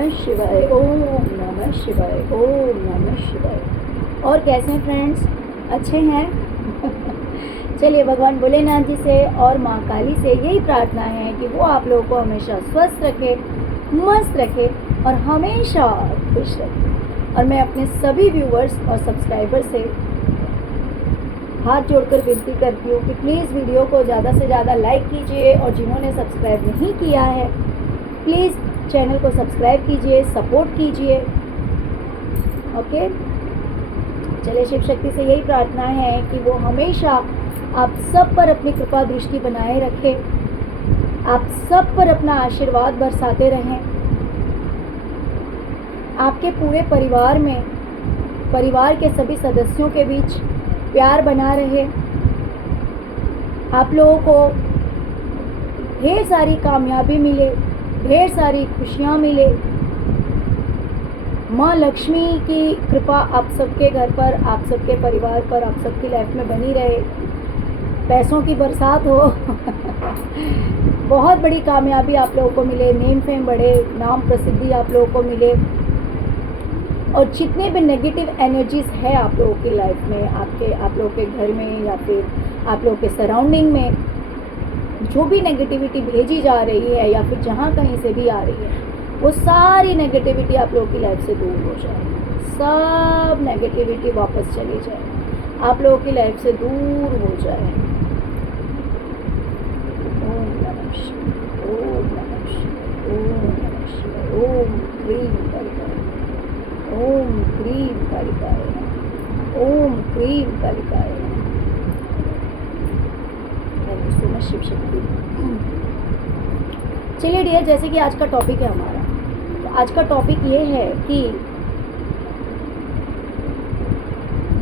नमः शिवाय, ओम नमः शिवाय, ओम नमः शिवाय। और कैसे हैं फ्रेंड्स, अच्छे हैं? चलिए भगवान भोलेनाथ जी से और माँ काली से यही प्रार्थना है कि वो आप लोगों को हमेशा स्वस्थ रखे, मस्त रखे और हमेशा खुश रखे। और मैं अपने सभी व्यूवर्स और सब्सक्राइबर से हाथ जोड़कर विनती करती हूँ कि प्लीज़ वीडियो को ज़्यादा से ज़्यादा लाइक कीजिए और जिन्होंने सब्सक्राइब नहीं किया है प्लीज़ चैनल को सब्सक्राइब कीजिए, सपोर्ट कीजिए। ओके, चलिए शिव शक्ति से यही प्रार्थना है कि वो हमेशा आप सब पर अपनी कृपा दृष्टि बनाए रखें, आप सब पर अपना आशीर्वाद बरसाते रहें। आपके पूरे परिवार में, परिवार के सभी सदस्यों के बीच प्यार बना रहे। आप लोगों को ढेर सारी कामयाबी मिले, ढेर सारी खुशियाँ मिले। माँ लक्ष्मी की कृपा आप सबके घर पर, आप सबके परिवार पर, आप सबकी लाइफ में बनी रहे। पैसों की बरसात हो। बहुत बड़ी कामयाबी आप लोगों को मिले, नेम फेम बढ़े, नाम प्रसिद्धि आप लोगों को मिले। और जितने भी नेगेटिव एनर्जीज़ है आप लोगों की लाइफ में, आप लोगों के घर में या फिर आप लोगों के सराउंडिंग में जो भी नेगेटिविटी भेजी जा रही है या फिर जहाँ कहीं से भी आ रही है, वो सारी नेगेटिविटी आप लोगों की लाइफ से दूर हो जाए। सब नेगेटिविटी वापस चली जाए, आप लोगों की लाइफ से दूर हो जाए। ओम नमः शिवाय, ओम नमः शिवाय, ओम नमः शिवाय, ओम क्रीम कालिकाय, ओम क्रीम कालिकाय, ओम क्रीम कालिकाय। शिव शक्ति। चलिए डियर, जैसे कि आज का टॉपिक है हमारा, तो आज का टॉपिक ये है कि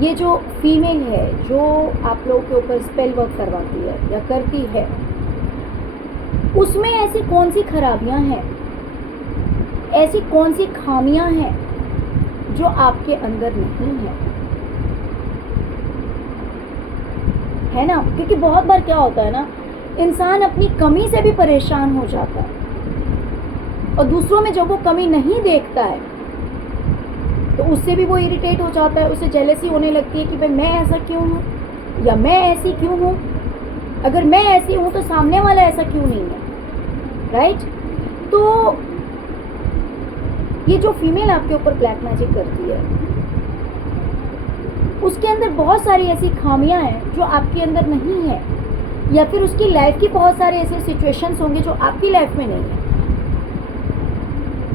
ये जो फीमेल है जो आप लोगों के ऊपर स्पेल वर्क करवाती है या करती है, उसमें ऐसी कौन सी खराबियां हैं, ऐसी कौन सी खामियां हैं जो आपके अंदर नहीं है ना? क्योंकि बहुत बार क्या होता है ना, इंसान अपनी कमी से भी परेशान हो जाता है और दूसरों में जब वो कमी नहीं देखता है तो उससे भी वो इरिटेट हो जाता है, उसे जेलसी होने लगती है कि भाई मैं ऐसा क्यों हूँ या मैं ऐसी क्यों हूँ, अगर मैं ऐसी हूँ तो सामने वाला ऐसा क्यों नहीं है, राइट? तो ये जो फीमेल आपके ऊपर ब्लैक मैजिक करती है, उसके अंदर बहुत सारी ऐसी खामियां हैं जो आपके अंदर नहीं है, या फिर उसकी लाइफ की बहुत सारे ऐसे सिचुएशंस होंगे जो आपकी लाइफ में नहीं है।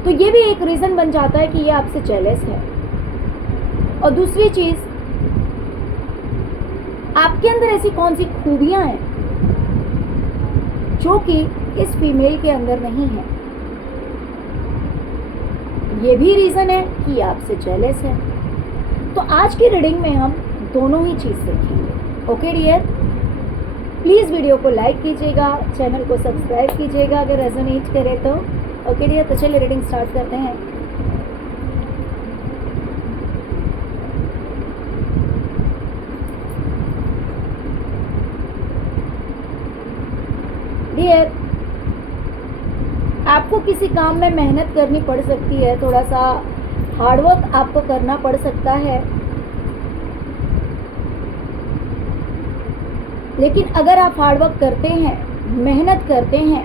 तो ये भी एक रीज़न बन जाता है कि ये आपसे जेलस है। और दूसरी चीज़, आपके अंदर ऐसी कौन सी खूबियां हैं जो कि इस फीमेल के अंदर नहीं है, ये भी रीज़न है कि आपसे जेलस है। तो आज की रीडिंग में हम दोनों ही चीज़ सीखेंगे। ओके डियर, प्लीज़ वीडियो को लाइक कीजिएगा, चैनल को सब्सक्राइब कीजिएगा अगर रेजोनेट करे तो। ओके डियर, तो चलिए रीडिंग स्टार्ट करते हैं। डियर, आपको किसी काम में मेहनत करनी पड़ सकती है, थोड़ा सा हार्डवर्क आपको करना पड़ सकता है, लेकिन अगर आप हार्डवर्क करते हैं, मेहनत करते हैं,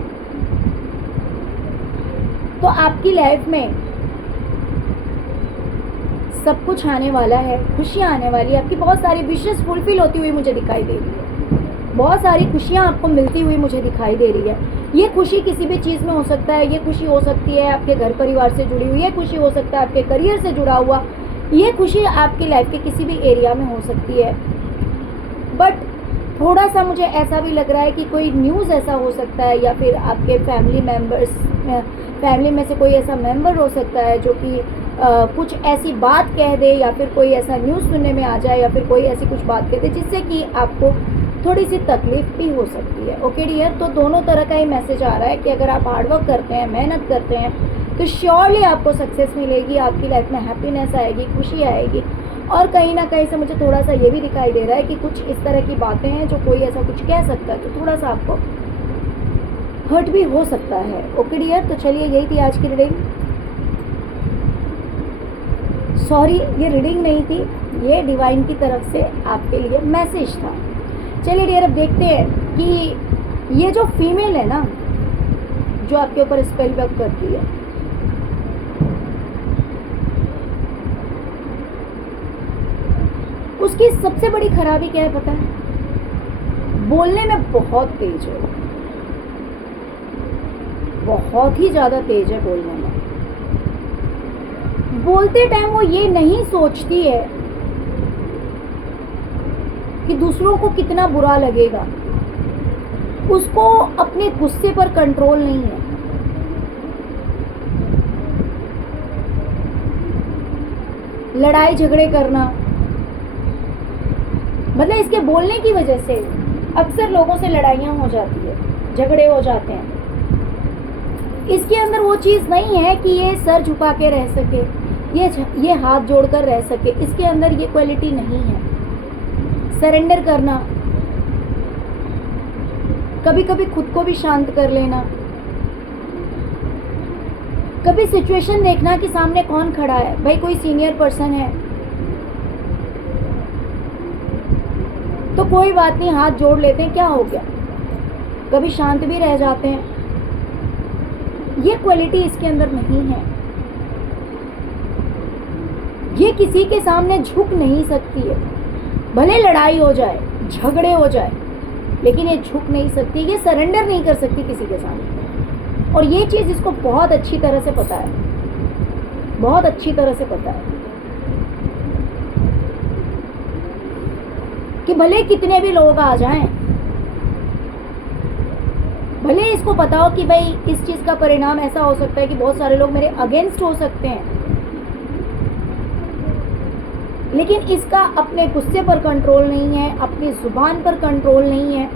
तो आपकी लाइफ में सब कुछ आने वाला है, खुशियाँ आने वाली है, आपकी बहुत सारी विशेस फुलफिल होती हुई मुझे दिखाई दे रही है, बहुत सारी खुशियाँ आपको मिलती हुई मुझे दिखाई दे रही है। ये खुशी किसी भी चीज़ में हो सकता है, ये खुशी हो सकती है आपके घर परिवार से जुड़ी हुई, ये खुशी हो सकता है आपके करियर से जुड़ा हुआ, ये खुशी आपकी लाइफ के किसी भी एरिया में हो सकती है। बट थोड़ा सा मुझे ऐसा भी लग रहा है कि कोई न्यूज़ ऐसा हो सकता है, या फिर आपके फैमिली में से कोई ऐसा मेंबर हो सकता है जो कि कुछ ऐसी बात कह दे, या फिर कोई ऐसा न्यूज़ सुनने में आ जाए, या फिर कोई ऐसी कुछ बात कह दे जिससे कि आपको थोड़ी सी तकलीफ भी हो सकती है। ओके डियर, तो दोनों तरह का ही मैसेज आ रहा है कि अगर आप हार्डवर्क करते हैं, मेहनत करते हैं, तो श्योरली आपको सक्सेस मिलेगी, आपकी लाइफ में हैप्पीनेस आएगी, खुशी आएगी। और कहीं ना कहीं से मुझे थोड़ा सा ये भी दिखाई दे रहा है कि कुछ इस तरह की बातें हैं जो कोई ऐसा कुछ कह सकता है, तो थोड़ा सा आपको हर्ट भी हो सकता है। ओके डियर, तो चलिए यही थी आज की रीडिंग। सॉरी, ये रीडिंग नहीं थी, ये डिवाइन की तरफ से आपके लिए मैसेज था। चलिए डियर, अब देखते हैं कि ये जो फीमेल है ना, जो आपके ऊपर स्पेल वर्क करती है, उसकी सबसे बड़ी खराबी क्या है पता है? बोलने में बहुत तेज है, बहुत ही ज़्यादा तेज है बोलने में। बोलते टाइम वो ये नहीं सोचती है कि दूसरों को कितना बुरा लगेगा, उसको अपने गुस्से पर कंट्रोल नहीं है। लड़ाई झगड़े करना, मतलब इसके बोलने की वजह से अक्सर लोगों से लड़ाइयाँ हो जाती है, झगड़े हो जाते हैं। इसके अंदर वो चीज़ नहीं है कि ये सर झुका के रह सके, ये हाथ जोड़कर रह सके, इसके अंदर ये क्वालिटी नहीं है। सरेंडर करना, कभी कभी खुद को भी शांत कर लेना, कभी सिचुएशन देखना कि सामने कौन खड़ा है, भाई कोई सीनियर पर्सन है तो कोई बात नहीं, हाथ जोड़ लेते हैं, क्या हो गया, कभी शांत भी रह जाते हैं। ये क्वालिटी इसके अंदर नहीं है। ये किसी के सामने झुक नहीं सकती है, भले लड़ाई हो जाए, झगड़े हो जाए, लेकिन ये झुक नहीं सकती, ये सरेंडर नहीं कर सकती किसी के सामने। और ये चीज़ इसको बहुत अच्छी तरह से पता है, बहुत अच्छी तरह से पता है कि भले कितने भी लोग आ जाएं, भले इसको पता हो कि भाई इस चीज़ का परिणाम ऐसा हो सकता है कि बहुत सारे लोग मेरे अगेंस्ट हो सकते हैं, लेकिन इसका अपने गुस्से पर कंट्रोल नहीं है, अपनी जुबान पर कंट्रोल नहीं है।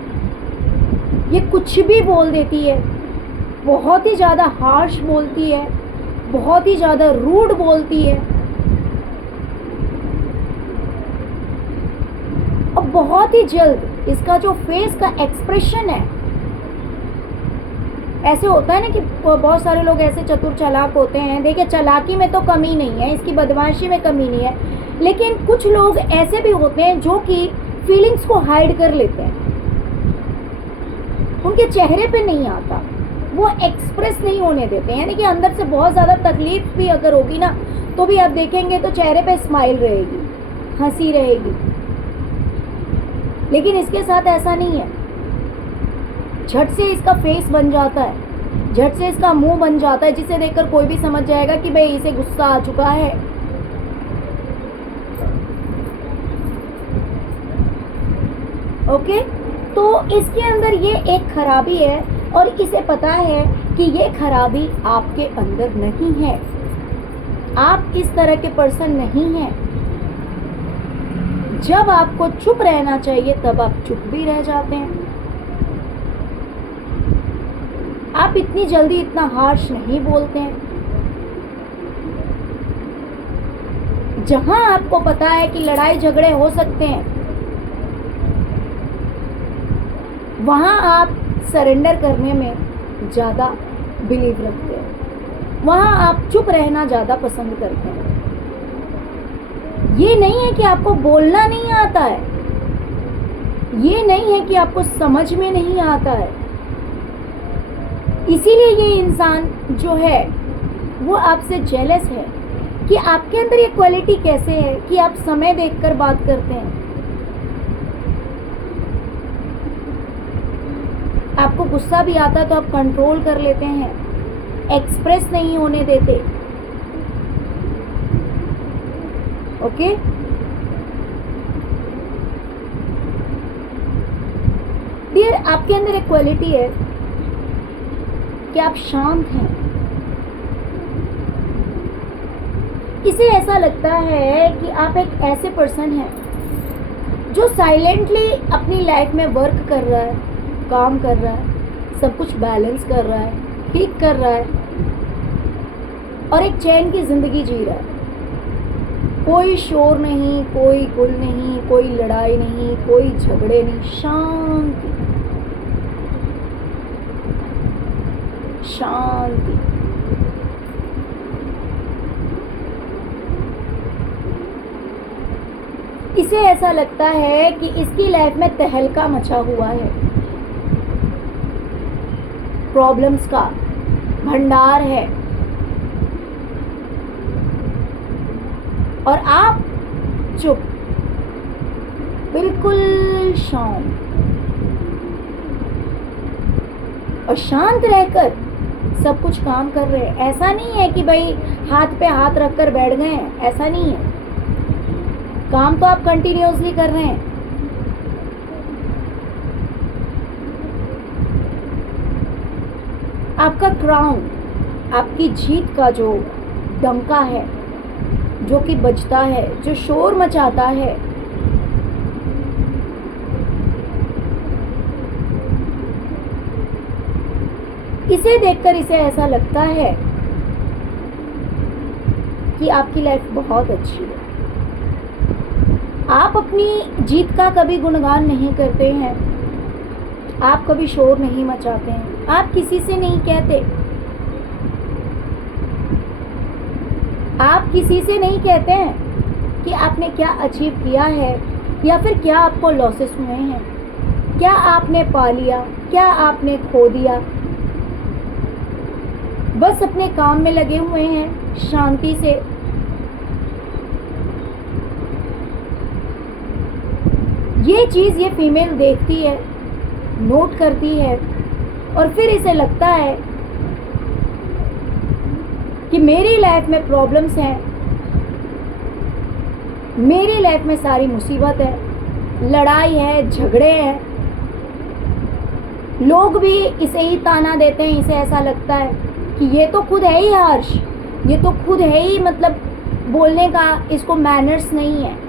ये कुछ भी बोल देती है, बहुत ही ज़्यादा हार्श बोलती है, बहुत ही ज़्यादा रूड बोलती है, और बहुत ही जल्द इसका जो फेस का एक्सप्रेशन है, ऐसे होता है ना कि बहुत सारे लोग ऐसे चतुर चालाक होते हैं। देखिए, चालाकी में तो कमी नहीं है, इसकी बदमाशी में कमी नहीं है, लेकिन कुछ लोग ऐसे भी होते हैं जो कि फीलिंग्स को हाइड कर लेते हैं, उनके चेहरे पे नहीं आता, वो एक्सप्रेस नहीं होने देते, यानी कि अंदर से बहुत ज़्यादा तकलीफ भी अगर होगी ना, तो भी आप देखेंगे तो चेहरे पे स्माइल रहेगी, हंसी रहेगी। लेकिन इसके साथ ऐसा नहीं है, झट से इसका फेस बन जाता है, झट से इसका मुंह बन जाता है, जिसे देखकर कोई भी समझ जाएगा कि भाई इसे गुस्सा आ चुका है। ओके, तो इसके अंदर ये एक खराबी है, और इसे पता है कि ये खराबी आपके अंदर नहीं है, आप इस तरह के पर्सन नहीं हैं। जब आपको चुप रहना चाहिए तब आप चुप भी रह जाते हैं, आप इतनी जल्दी इतना हार्श नहीं बोलते हैं। जहां आपको पता है कि लड़ाई झगड़े हो सकते हैं, वहां आप सरेंडर करने में ज़्यादा बिलीव रखते हैं, वहां आप चुप रहना ज़्यादा पसंद करते हैं। ये नहीं है कि आपको बोलना नहीं आता है, ये नहीं है कि आपको समझ में नहीं आता है। इसीलिए ये इंसान जो है वो आपसे जेलस है कि आपके अंदर ये क्वालिटी कैसे है कि आप समय देखकर बात करते हैं, आपको गुस्सा भी आता है तो आप कंट्रोल कर लेते हैं, एक्सप्रेस नहीं होने देते। ओके, डियर, आपके अंदर एक क्वालिटी है कि आप शांत हैं। इसे ऐसा लगता है कि आप एक ऐसे पर्सन हैं जो साइलेंटली अपनी लाइफ में वर्क कर रहा है, काम कर रहा है, सब कुछ बैलेंस कर रहा है, ठीक कर रहा है, और एक चैन की ज़िंदगी जी रहा है। कोई शोर नहीं, कोई गुल नहीं, कोई लड़ाई नहीं, कोई झगड़े नहीं, शांति, शांति। इसे ऐसा लगता है कि इसकी लाइफ में तहलका मचा हुआ है, प्रॉब्लम्स का भंडार है, और आप चुप, बिल्कुल शांत, और शांत रहकर सब कुछ काम कर रहे हैं। ऐसा नहीं है कि भाई हाथ पे हाथ रखकर बैठ गए हैं, ऐसा नहीं है। काम तो आप कंटिन्यूअसली कर रहे हैं। आपका क्राउन, आपकी जीत का जो डंका है, जो कि बजता है, जो शोर मचाता है, इसे देखकर इसे ऐसा लगता है कि आपकी लाइफ बहुत अच्छी है। आप अपनी जीत का कभी गुणगान नहीं करते हैं, आप कभी शोर नहीं मचाते हैं, आप किसी से नहीं कहते, आप किसी से नहीं कहते हैं कि आपने क्या अचीव किया है या फिर क्या आपको लॉसेस हुए हैं, क्या आपने पा लिया, क्या आपने खो दिया। बस अपने काम में लगे हुए हैं शांति से। ये चीज़ ये फीमेल देखती है, नोट करती है, और फिर इसे लगता है कि मेरी लाइफ में प्रॉब्लम्स हैं, मेरी लाइफ में सारी मुसीबत है, लड़ाई है, झगड़े हैं, लोग भी इसे ही ताना देते हैं। इसे ऐसा लगता है कि ये तो खुद है ही हार्श, ये तो खुद है ही मतलब बोलने का इसको मैनर्स नहीं है,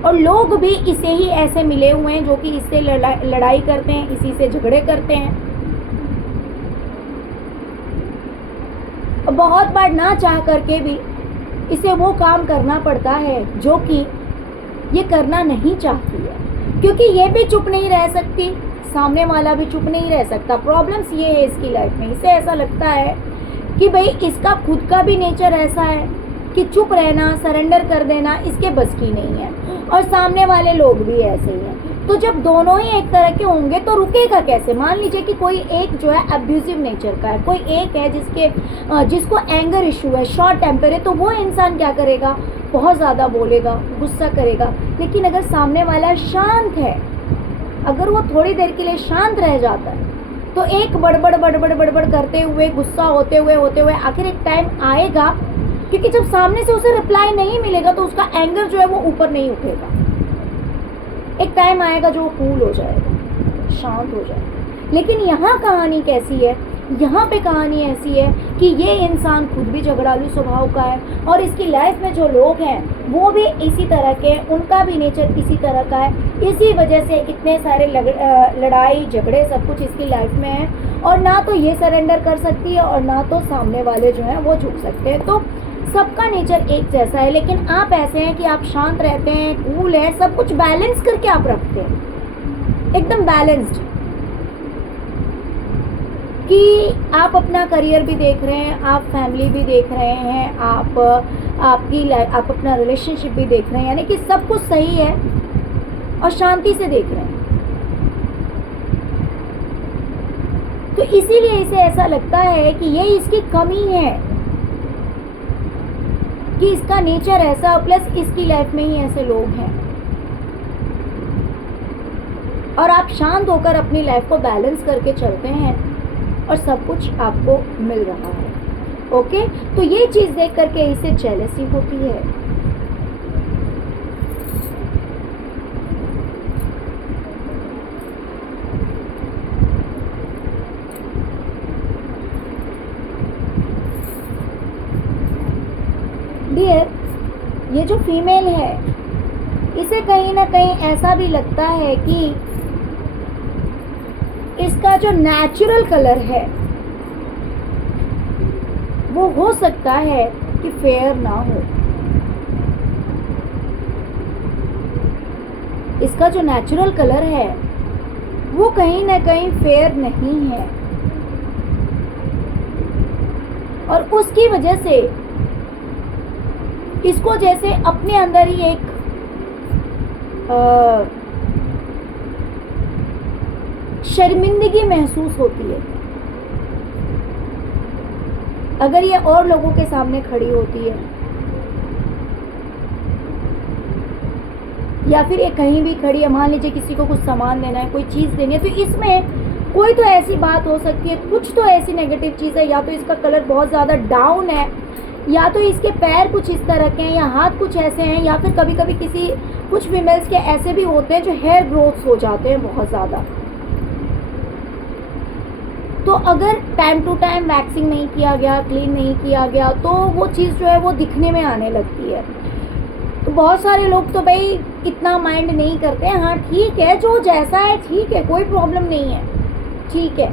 और लोग भी इसे ही ऐसे मिले हुए हैं जो कि इससे लड़ाई करते हैं, इसी से झगड़े करते हैं। बहुत बार ना चाह करके भी इसे वो काम करना पड़ता है जो कि ये करना नहीं चाहती है, क्योंकि ये भी चुप नहीं रह सकती, सामने वाला भी चुप नहीं रह सकता। प्रॉब्लम्स ये है इसकी लाइफ में। इसे ऐसा लगता है कि भाई इसका खुद का भी नेचर ऐसा है कि चुप रहना, सरेंडर कर देना इसके बस की नहीं है, और सामने वाले लोग भी ऐसे ही हैं। तो जब दोनों ही एक तरह के होंगे तो रुकेगा कैसे? मान लीजिए कि कोई एक जो है अब्यूजिव नेचर का है, कोई एक है जिसको एंगर इशू है, शॉर्ट टेम्पर है, तो वो इंसान क्या करेगा? बहुत ज़्यादा बोलेगा, गुस्सा करेगा। लेकिन अगर सामने वाला शांत है, अगर वो थोड़ी देर के लिए शांत रह जाता है, तो एक बड़बड़ करते हुए, गुस्सा होते हुए आखिर एक टाइम आएगा, क्योंकि जब सामने से उसे रिप्लाई नहीं मिलेगा तो उसका एंगर जो है वो ऊपर नहीं उठेगा। एक टाइम आएगा जो वो कूल हो जाएगा, शांत हो जाएगा। लेकिन यहाँ कहानी कैसी है? यहाँ पे कहानी ऐसी है कि ये इंसान खुद भी झगड़ालू स्वभाव का है, और इसकी लाइफ में जो लोग हैं वो भी इसी तरह के, उनका भी नेचर इसी तरह का है। इसी वजह से इतने सारे लड़ाई झगड़े सब कुछ इसकी लाइफ में है, और ना तो ये सरेंडर कर सकती है और ना तो सामने वाले जो हैं वो झुक सकते हैं। तो सबका नेचर एक जैसा है, लेकिन आप ऐसे हैं कि आप शांत रहते हैं, कूल है, सब कुछ बैलेंस करके आप रखते हैं, एकदम बैलेंस्ड, कि आप अपना करियर भी देख रहे हैं, आप फैमिली भी देख रहे हैं, आप अपना रिलेशनशिप भी देख रहे हैं, यानी कि सब कुछ सही है और शांति से देख रहे हैं। तो इसीलिए इसे ऐसा लगता है कि ये इसकी कमी है कि इसका नेचर ऐसा, प्लस इसकी लाइफ में ही ऐसे लोग हैं, और आप शांत होकर अपनी लाइफ को बैलेंस करके चलते हैं और सब कुछ आपको मिल रहा है। ओके, तो ये चीज़ देख करके इसे जेलसी होती है। डियर, ये जो फीमेल है इसे कहीं ना कहीं ऐसा भी लगता है कि इसका जो नेचुरल कलर है वो हो सकता है कि फेयर ना हो। इसका जो नेचुरल कलर है वो कहीं ना कहीं फेयर नहीं है, और उसकी वजह से इसको जैसे अपने अंदर ही एक शर्मिंदगी महसूस होती है अगर ये और लोगों के सामने खड़ी होती है, या फिर ये कहीं भी खड़ी है, मान लीजिए किसी को कुछ सामान देना है, कोई चीज़ देनी है, तो इसमें कोई तो ऐसी बात हो सकती है, कुछ तो ऐसी नेगेटिव चीज़ है, या तो इसका कलर बहुत ज़्यादा डाउन है, या तो इसके पैर कुछ इस तरह के हैं, या हाथ कुछ ऐसे हैं, या फिर कभी कभी कुछ फीमेल्स के ऐसे भी होते हैं जो हेयर ग्रोथ्स हो जाते हैं बहुत ज़्यादा। तो अगर टाइम टू टाइम वैक्सिंग नहीं किया गया, क्लीन नहीं किया गया, तो वो चीज़ जो है वो दिखने में आने लगती है। तो बहुत सारे लोग तो भाई इतना माइंड नहीं करते हैं, हाँ ठीक है, जो जैसा है ठीक है, कोई प्रॉब्लम नहीं है, ठीक है।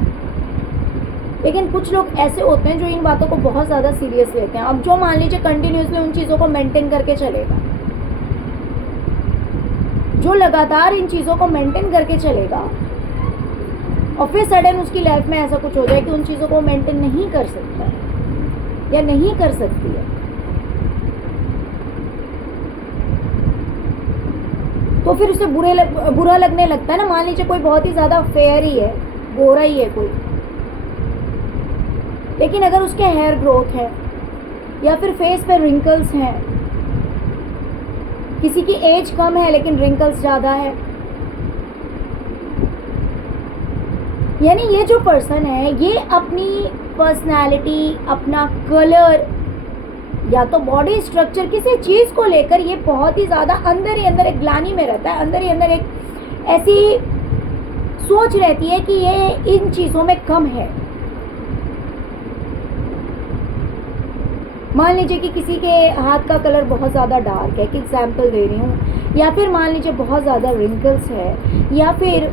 लेकिन कुछ लोग ऐसे होते हैं जो इन बातों को बहुत ज़्यादा सीरियस लेते हैं। अब जो मान लीजिए कंटिन्यूसली उन चीज़ों को मेंटेन करके चलेगा, जो लगातार इन चीज़ों को मेंटेन करके चलेगा, और फिर सडन उसकी लाइफ में ऐसा कुछ हो जाए कि उन चीज़ों को मेंटेन नहीं कर सकता है या नहीं कर सकती है, तो फिर उसे बुरा लगने लगता है ना। मान लीजिए कोई बहुत ही ज़्यादा फेयर ही है, गोरा ही है कोई, लेकिन अगर उसके हेयर ग्रोथ है या फिर फेस पे रिंकल्स हैं, किसी की एज कम है लेकिन रिंकल्स ज़्यादा है, यानी ये जो पर्सन है ये अपनी पर्सनैलिटी, अपना कलर या तो बॉडी स्ट्रक्चर, किसी चीज़ को लेकर ये बहुत ही ज़्यादा अंदर ही अंदर एक ग्लानि में रहता है, अंदर ही अंदर एक ऐसी सोच रहती है कि ये इन चीज़ों में कम है। मान लीजिए कि किसी के हाथ का कलर बहुत ज़्यादा डार्क है, कि एग्जाम्पल दे रही हूँ, या फिर मान लीजिए बहुत ज़्यादा रिंकल्स है, या फिर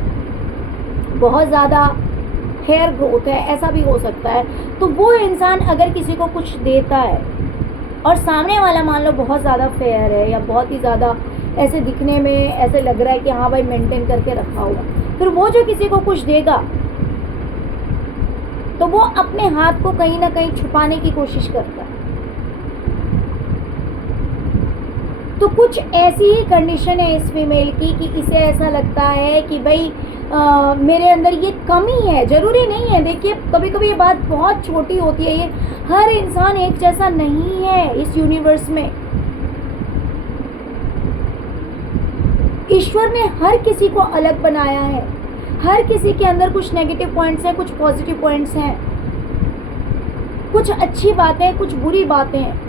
बहुत ज़्यादा हेयर ग्रोथ है, ऐसा भी हो सकता है। तो वो इंसान अगर किसी को कुछ देता है और सामने वाला मान लो बहुत ज़्यादा फेयर है या बहुत ही ज़्यादा ऐसे दिखने में ऐसे लग रहा है कि हाँ भाई मेंटेन करके रखा हुआ, फिर वो जो किसी को कुछ देगा तो वो अपने हाथ को कहीं ना कहीं छुपाने की कोशिश करता है। तो कुछ ऐसी ही कंडीशन है इस फीमेल की कि इसे ऐसा लगता है कि भाई मेरे अंदर ये कमी है। ज़रूरी नहीं है, देखिए कभी कभी ये बात बहुत छोटी होती है, ये हर इंसान एक जैसा नहीं है इस यूनिवर्स में। ईश्वर ने हर किसी को अलग बनाया है, हर किसी के अंदर कुछ नेगेटिव पॉइंट्स हैं, कुछ पॉजिटिव पॉइंट्स हैं, कुछ अच्छी बातें, कुछ बुरी बातें हैं।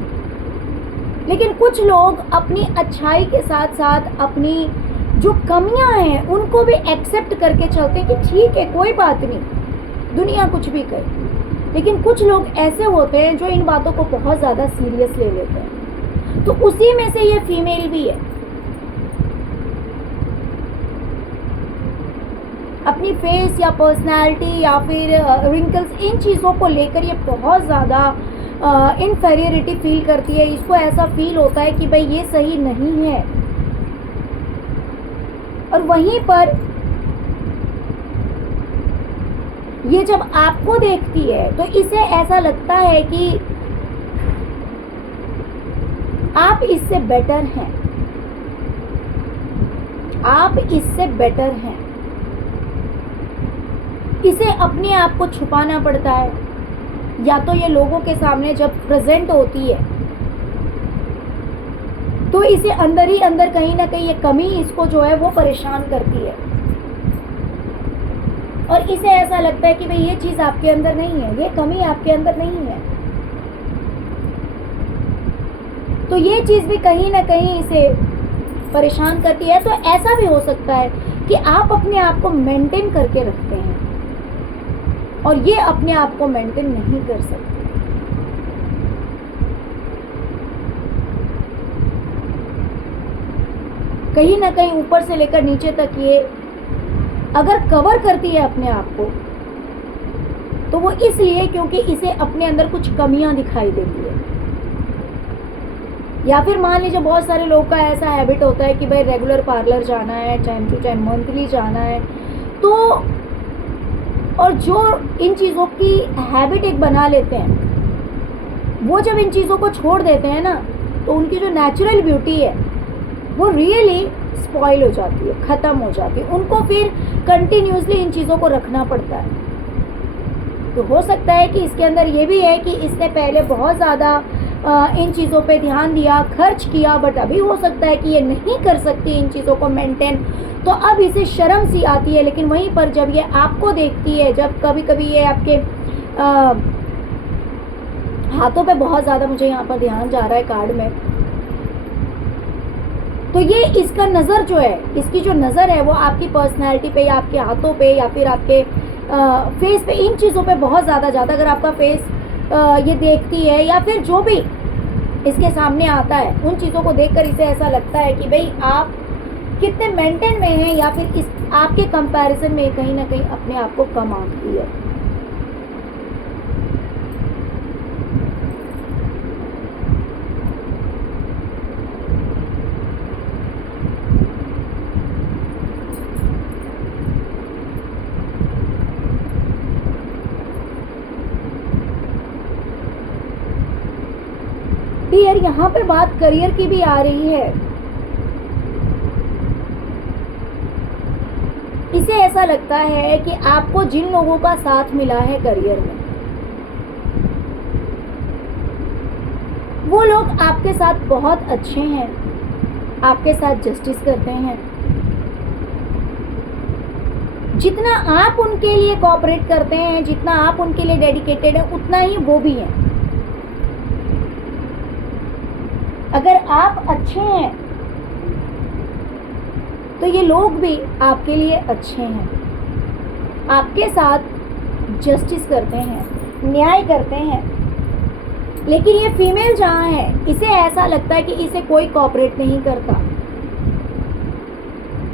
लेकिन कुछ लोग अपनी अच्छाई के साथ साथ अपनी जो कमियां हैं उनको भी एक्सेप्ट करके चलते हैं कि ठीक है कोई बात नहीं, दुनिया कुछ भी करे। लेकिन कुछ लोग ऐसे होते हैं जो इन बातों को बहुत ज़्यादा सीरियस ले लेते हैं। तो उसी में से ये फीमेल भी है। अपनी फेस या पर्सनालिटी या फिर रिंकल्स, इन चीज़ों को लेकर ये बहुत ज़्यादा इनफेरियरिटी फील करती है। इसको ऐसा फील होता है कि भाई ये सही नहीं है। और वहीं पर ये जब आपको देखती है तो इसे ऐसा लगता है कि आप इससे बेटर हैं, आप इससे बेटर हैं। इसे अपने आप को छुपाना पड़ता है, या तो ये लोगों के सामने जब प्रेजेंट होती है तो इसे अंदर ही अंदर कहीं ना कहीं ये कमी इसको जो है वो परेशान करती है, और इसे ऐसा लगता है कि भाई ये चीज़ आपके अंदर नहीं है, ये कमी आपके अंदर नहीं है। तो ये चीज़ भी कहीं ना कहीं इसे परेशान करती है। तो ऐसा भी हो सकता है कि आप अपने आप को मेंटेन करके रखते हैं और ये अपने आप को मेंटेन नहीं कर सकते। कहीं ना कहीं ऊपर से लेकर नीचे तक ये अगर कवर करती है अपने आप को तो वो इसलिए क्योंकि इसे अपने अंदर कुछ कमियां दिखाई देती है। या फिर मान लीजिए बहुत सारे लोग का ऐसा हैबिट होता है कि भाई रेगुलर पार्लर जाना है, टाइम टू टाइम मंथली जाना है, तो और जो इन चीज़ों की हैबिट एक बना लेते हैं वो जब इन चीज़ों को छोड़ देते हैं ना तो उनकी जो नेचुरल ब्यूटी है वो रियली स्पॉइल हो जाती है, ख़त्म हो जाती है, उनको फिर कंटिन्यूसली इन चीज़ों को रखना पड़ता है। तो हो सकता है कि इसके अंदर ये भी है कि इसने पहले बहुत ज़्यादा इन चीज़ों पे ध्यान दिया, खर्च किया, बट अभी हो सकता है कि ये नहीं कर सकती इन चीज़ों को मेंटेन, तो अब इसे शर्म सी आती है। लेकिन वहीं पर जब ये आपको देखती है, जब कभी कभी ये आपके हाथों पे बहुत ज़्यादा, मुझे यहाँ पर ध्यान जा रहा है कार्ड में, तो ये इसका नज़र जो है, इसकी जो नज़र है वो आपकी पर्सनैलिटी पे या आपके हाथों पे या फिर आपके फेस पे, इन चीज़ों पे बहुत ज़्यादा अगर आपका फेस ये देखती है या फिर जो भी इसके सामने आता है, उन चीज़ों को देखकर इसे ऐसा लगता है कि भाई आप कितने मेंटेन में हैं, या फिर इस आपके कंपैरिजन में कहीं ना कहीं अपने आप को कम आंकती है। यार यहाँ पे बात करियर की भी आ रही है। इसे ऐसा लगता है कि आपको जिन लोगों का साथ मिला है करियर में, वो लोग आपके साथ बहुत अच्छे हैं, आपके साथ जस्टिस करते हैं। जितना आप उनके लिए कोऑपरेट करते हैं, जितना आप उनके लिए डेडिकेटेड हैं, उतना ही वो भी हैं। अगर आप अच्छे हैं तो ये लोग भी आपके लिए अच्छे हैं, आपके साथ जस्टिस करते हैं, न्याय करते हैं। लेकिन ये फीमेल जहाँ है, इसे ऐसा लगता है कि इसे कोई कोऑपरेट नहीं करता।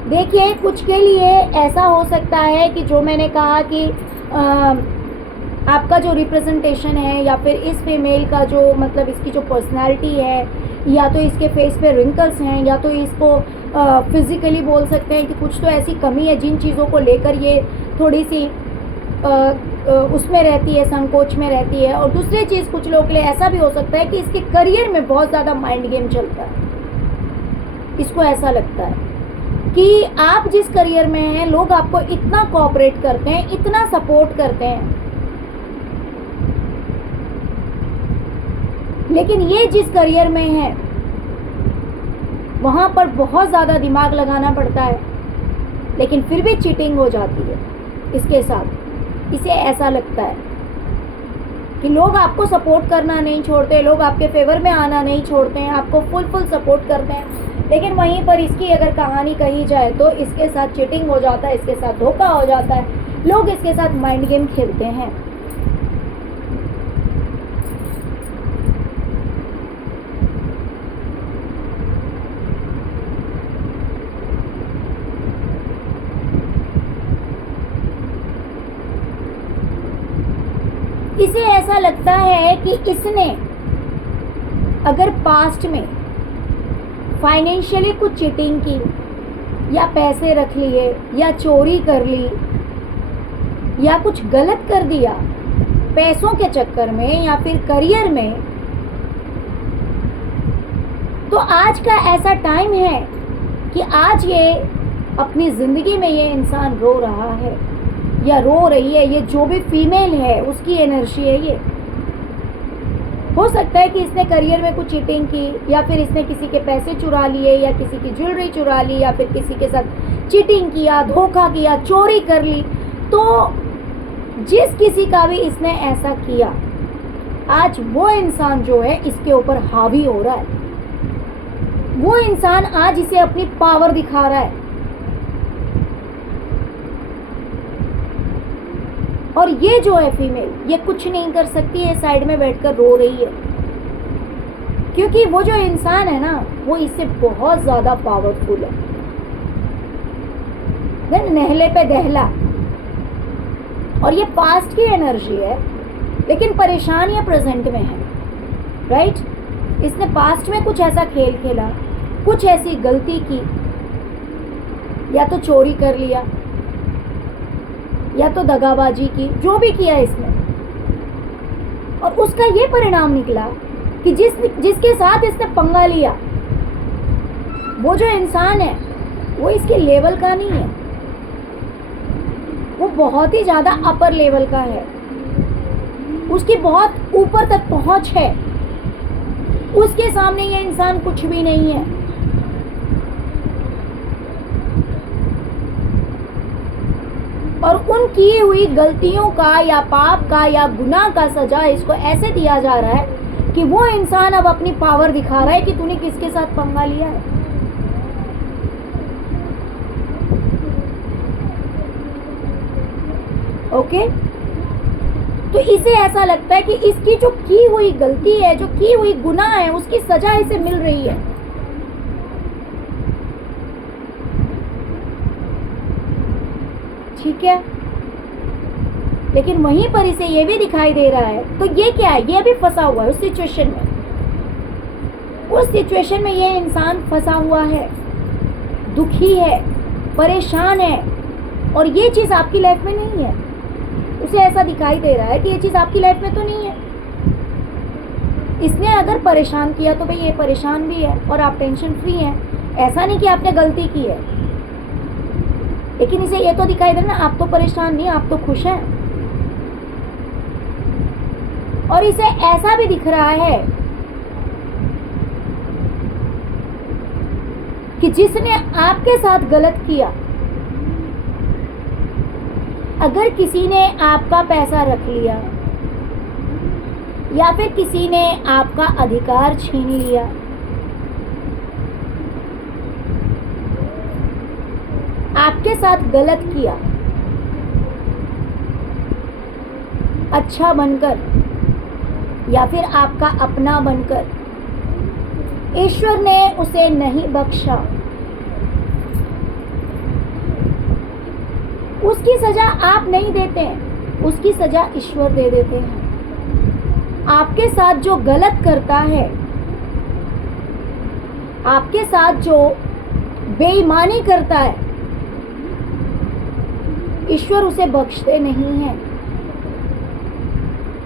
देखिए, कुछ के लिए ऐसा हो सकता है कि जो मैंने कहा कि आपका जो रिप्रेजेंटेशन है, या फिर इस फीमेल का जो मतलब इसकी जो पर्सनालिटी है, या तो इसके फेस पे रिंकल्स हैं, या तो इसको फिज़िकली बोल सकते हैं कि कुछ तो ऐसी कमी है जिन चीज़ों को लेकर ये थोड़ी सी उसमें रहती है, संकोच में रहती है। और दूसरी चीज़, कुछ लोगों के लिए ऐसा भी हो सकता है कि इसके करियर में बहुत ज़्यादा माइंड गेम चलता है। इसको ऐसा लगता है कि आप जिस करियर में हैं, लोग आपको इतना कोऑपरेट करते हैं, इतना सपोर्ट करते हैं, लेकिन ये जिस करियर में है वहाँ पर बहुत ज़्यादा दिमाग लगाना पड़ता है, लेकिन फिर भी चीटिंग हो जाती है इसके साथ। इसे ऐसा लगता है कि लोग आपको सपोर्ट करना नहीं छोड़ते, लोग आपके फेवर में आना नहीं छोड़ते हैं, आपको फुल सपोर्ट करते हैं। लेकिन वहीं पर इसकी अगर कहानी कही जाए तो इसके साथ चीटिंग हो जाता है, इसके साथ धोखा हो जाता है, लोग इसके साथ माइंड गेम खेलते हैं। इसे ऐसा लगता है कि इसने अगर पास्ट में फाइनेंशियली कुछ चीटिंग की, या पैसे रख लिए, या चोरी कर ली, या कुछ गलत कर दिया पैसों के चक्कर में या फिर करियर में, तो आज का ऐसा टाइम है कि आज ये अपनी ज़िंदगी में ये इंसान रो रहा है या रो रही है। ये जो भी फीमेल है उसकी एनर्जी है ये। हो सकता है कि इसने करियर में कुछ चीटिंग की, या फिर इसने किसी के पैसे चुरा लिए, या किसी की ज्वेलरी चुरा ली, या फिर किसी के साथ चीटिंग किया, धोखा किया, चोरी कर ली। तो जिस किसी का भी इसने ऐसा किया, आज वो इंसान जो है इसके ऊपर हावी हो रहा है। वो इंसान आज इसे अपनी पावर दिखा रहा है। और ये जो है फीमेल, ये कुछ नहीं कर सकती है, साइड में बैठकर रो रही है, क्योंकि वो जो इंसान है ना, वो इससे बहुत ज़्यादा पावरफुल है। नहले पे दहला, और ये पास्ट की एनर्जी है, लेकिन परेशान ये प्रेजेंट में है, राइट? इसने पास्ट में कुछ ऐसा खेल खेला, कुछ ऐसी गलती की, या तो चोरी कर लिया, या तो दगाबाजी की, जो भी किया इसने, और उसका ये परिणाम निकला कि जिसके साथ इसने पंगा लिया, वो जो इंसान है वो इसके लेवल का नहीं है, वो बहुत ही ज़्यादा अपर लेवल का है, उसकी बहुत ऊपर तक पहुंच है, उसके सामने ये इंसान कुछ भी नहीं है। और उन की हुई गलतियों का या पाप का या गुनाह का सजा इसको ऐसे दिया जा रहा है कि वो इंसान अब अपनी पावर दिखा रहा है कि तूने किसके साथ पंगा लिया है। ओके, तो इसे ऐसा लगता है कि इसकी जो की हुई गलती है, जो की हुई गुनाह है, उसकी सजा इसे मिल रही है। ठीक है, लेकिन वहीं पर इसे ये भी दिखाई दे रहा है, तो ये क्या है, ये भी फंसा हुआ है उस सिचुएशन में। उस सिचुएशन में ये इंसान फंसा हुआ है, दुखी है, परेशान है, और ये चीज़ आपकी लाइफ में नहीं है। उसे ऐसा दिखाई दे रहा है कि ये चीज़ आपकी लाइफ में तो नहीं है। इसने अगर परेशान किया तो भाई ये परेशान भी है और आप टेंशन फ्री हैं। ऐसा नहीं कि आपने गलती की है, लेकिन इसे ये तो दिखाई दे रहा ना, आप तो परेशान नहीं, आप तो खुश हैं। और इसे ऐसा भी दिख रहा है कि जिसने आपके साथ गलत किया, अगर किसी ने आपका पैसा रख लिया या फिर किसी ने आपका अधिकार छीन लिया, आपके साथ गलत किया, अच्छा बनकर या फिर आपका अपना बनकर, ईश्वर ने उसे नहीं बख्शा, उसकी सजा आप नहीं देते हैं, उसकी सजा ईश्वर दे देते हैं। आपके साथ जो गलत करता है, आपके साथ जो बेईमानी करता है, ईश्वर उसे बख्शते नहीं हैं।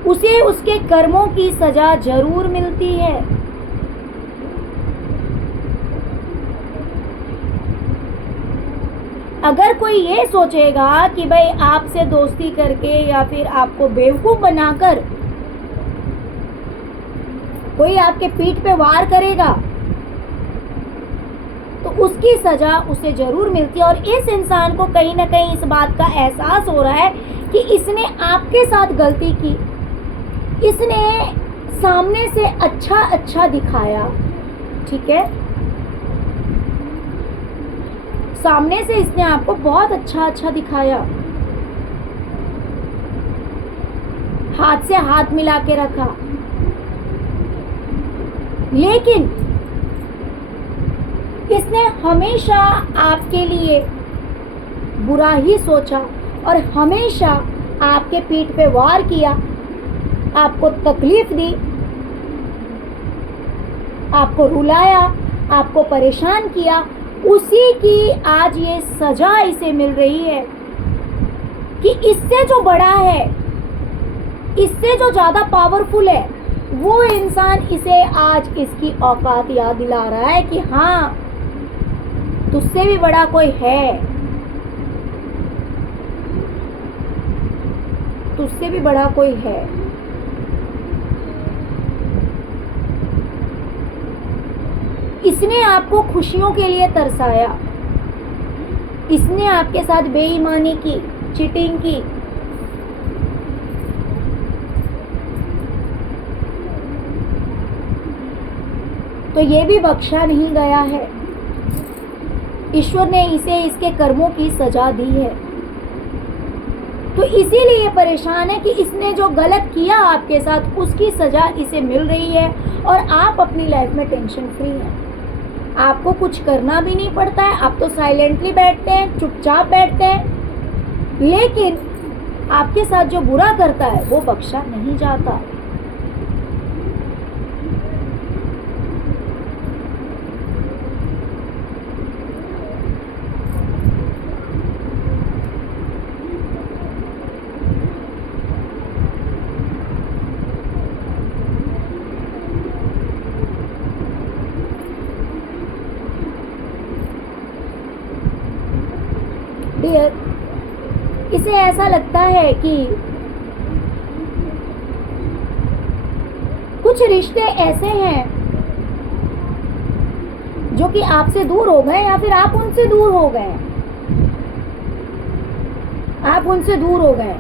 उसे उसके कर्मों की सजा जरूर मिलती है। अगर कोई ये सोचेगा कि भाई आपसे दोस्ती करके या फिर आपको बेवकूफ बनाकर कोई आपके पीठ पे वार करेगा, तो उसकी सजा उसे जरूर मिलती है। और इस इंसान को कहीं ना कहीं इस बात का एहसास हो रहा है कि इसने आपके साथ गलती की, इसने सामने से अच्छा अच्छा दिखाया, ठीक है, सामने से इसने आपको बहुत अच्छा अच्छा दिखाया, हाथ से हाथ मिला के रखा, लेकिन इसने हमेशा आपके लिए बुरा ही सोचा और हमेशा आपके पीठ पे वार किया, आपको तकलीफ दी, आपको रुलाया, आपको परेशान किया। उसी की आज ये सजा इसे मिल रही है कि इससे जो बड़ा है, इससे जो ज़्यादा पावरफुल है, वो इंसान इसे आज इसकी औकात याद दिला रहा है कि हाँ, तुझसे भी बड़ा कोई है, तुझसे भी बड़ा कोई है। इसने आपको खुशियों के लिए तरसाया, इसने आपके साथ बेईमानी की, चीटिंग की, तो ये भी बख्शा नहीं गया है। ईश्वर ने इसे इसके कर्मों की सजा दी है। तो इसीलिए ये परेशान है कि इसने जो गलत किया आपके साथ, उसकी सजा इसे मिल रही है और आप अपनी लाइफ में टेंशन फ्री हैं। आपको कुछ करना भी नहीं पड़ता है, आप तो साइलेंटली बैठते हैं, चुपचाप बैठते हैं, लेकिन आपके साथ जो बुरा करता है वो बख्शा नहीं जाता। डियर, इसे ऐसा लगता है कि कुछ रिश्ते ऐसे हैं जो कि आपसे दूर हो गए या फिर आप उनसे दूर हो गए, आप उनसे दूर हो गए।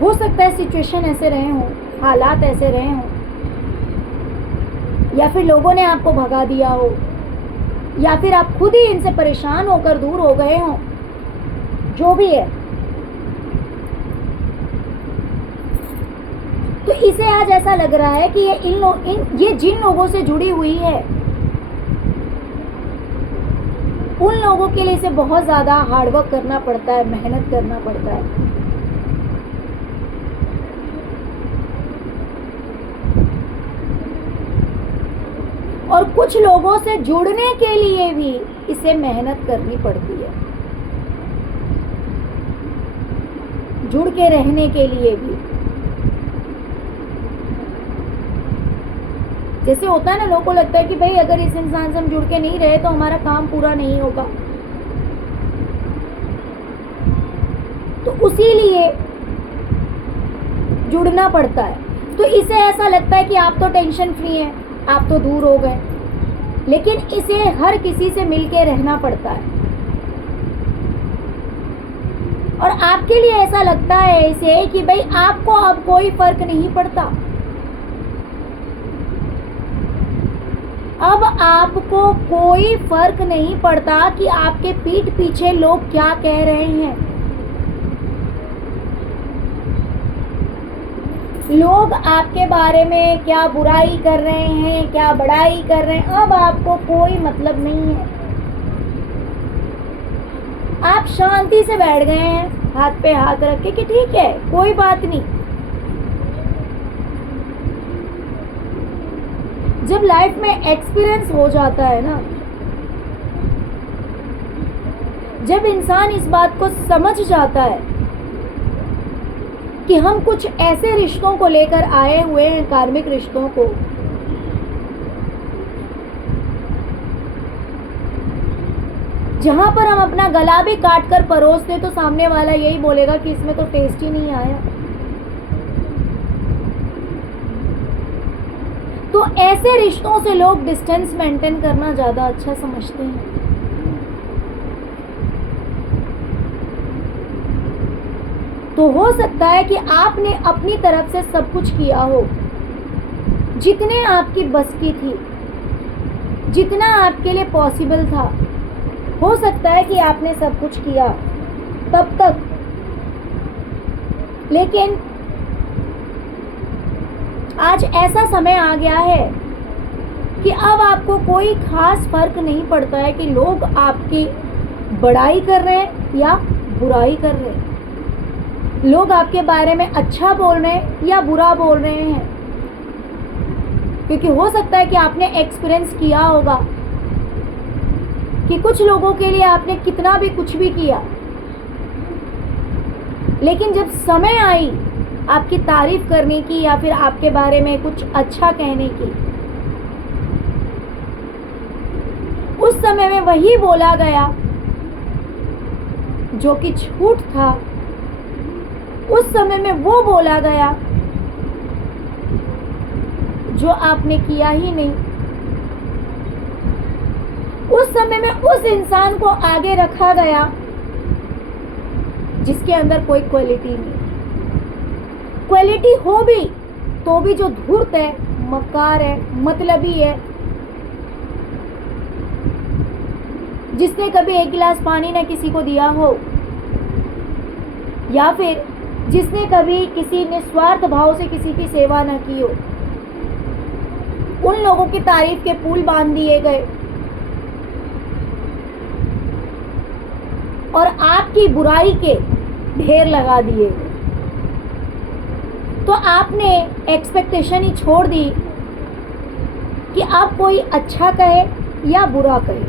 हो सकता है सिचुएशन ऐसे रहे हों, हालात ऐसे रहे हों, या फिर लोगों ने आपको भगा दिया हो, या फिर आप खुद ही इनसे परेशान होकर दूर हो गए हों, जो भी है। तो इसे आज ऐसा लग रहा है कि ये जिन लोगों से जुड़ी हुई है, उन लोगों के लिए इसे बहुत ज़्यादा हार्डवर्क करना पड़ता है, मेहनत करना पड़ता है। और कुछ लोगों से जुड़ने के लिए भी इसे मेहनत करनी पड़ती है, जुड़ के रहने के लिए भी। जैसे होता है ना, लोगों को लगता है कि भाई अगर इस इंसान से हम जुड़ के नहीं रहे तो हमारा काम पूरा नहीं होगा, तो उसी लिए जुड़ना पड़ता है। तो इसे ऐसा लगता है कि आप तो टेंशन फ्री हैं, आप तो दूर हो गए, लेकिन इसे हर किसी से मिलके रहना पड़ता है। और आपके लिए ऐसा लगता है इसे कि भाई आपको अब कोई फर्क नहीं पड़ता, अब आपको कोई फर्क नहीं पड़ता कि आपके पीठ पीछे लोग क्या कह रहे हैं, लोग आपके बारे में क्या बुराई कर रहे हैं, क्या बड़ाई कर रहे हैं, अब आपको कोई मतलब नहीं है। आप शांति से बैठ गए हैं, हाथ पे हाथ रख के कि ठीक है, कोई बात नहीं। जब लाइफ में एक्सपीरियंस हो जाता है ना, जब इंसान इस बात को समझ जाता है कि हम कुछ ऐसे रिश्तों को लेकर आए हुए हैं, कार्मिक रिश्तों को, जहां पर हम अपना गला भी काट कर परोस दे तो सामने वाला यही बोलेगा कि इसमें तो टेस्ट ही नहीं आया। तो ऐसे रिश्तों से लोग डिस्टेंस मेंटेन करना ज्यादा अच्छा समझते हैं। तो हो सकता है कि आपने अपनी तरफ से सब कुछ किया हो, जितने आपकी बस की थी, जितना आपके लिए पॉसिबल था। हो सकता है कि आपने सब कुछ किया तब तक, लेकिन आज ऐसा समय आ गया है कि अब आपको कोई खास फर्क नहीं पड़ता है कि लोग आपकी बड़ाई कर रहे हैं या बुराई कर रहे हैं, लोग आपके बारे में अच्छा बोल रहे हैं या बुरा बोल रहे हैं। क्योंकि हो सकता है कि आपने एक्सपीरियंस किया होगा कि कुछ लोगों के लिए आपने कितना भी कुछ भी किया, लेकिन जब समय आई आपकी तारीफ करने की या फिर आपके बारे में कुछ अच्छा कहने की, उस समय में वही बोला गया जो कि झूठ था, उस समय में वो बोला गया जो आपने किया ही नहीं। उस समय में उस इंसान को आगे रखा गया जिसके अंदर कोई क्वालिटी नहीं। क्वालिटी हो भी तो भी जो धूर्त है, मक्कार है, मतलबी है, जिसने कभी एक गिलास पानी ना किसी को दिया हो, या फिर जिसने कभी किसी निस्वार्थ भाव से किसी की सेवा न की हो, उन लोगों की तारीफ के पुल बांध दिए गए और आपकी बुराई के ढेर लगा दिए गए। तो आपने एक्सपेक्टेशन ही छोड़ दी कि अब कोई अच्छा कहे या बुरा कहे,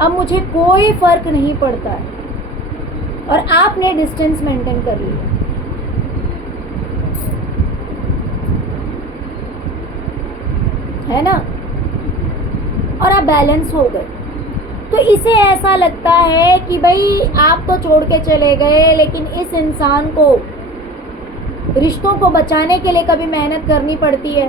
अब मुझे कोई फर्क नहीं पड़ता है, और आपने डिस्टेंस मेंटेन कर लिया। है ना? और आप बैलेंस हो गए। तो इसे ऐसा लगता है कि भाई आप तो छोड़ के चले गए, लेकिन इस इंसान को रिश्तों को बचाने के लिए कभी मेहनत करनी पड़ती है,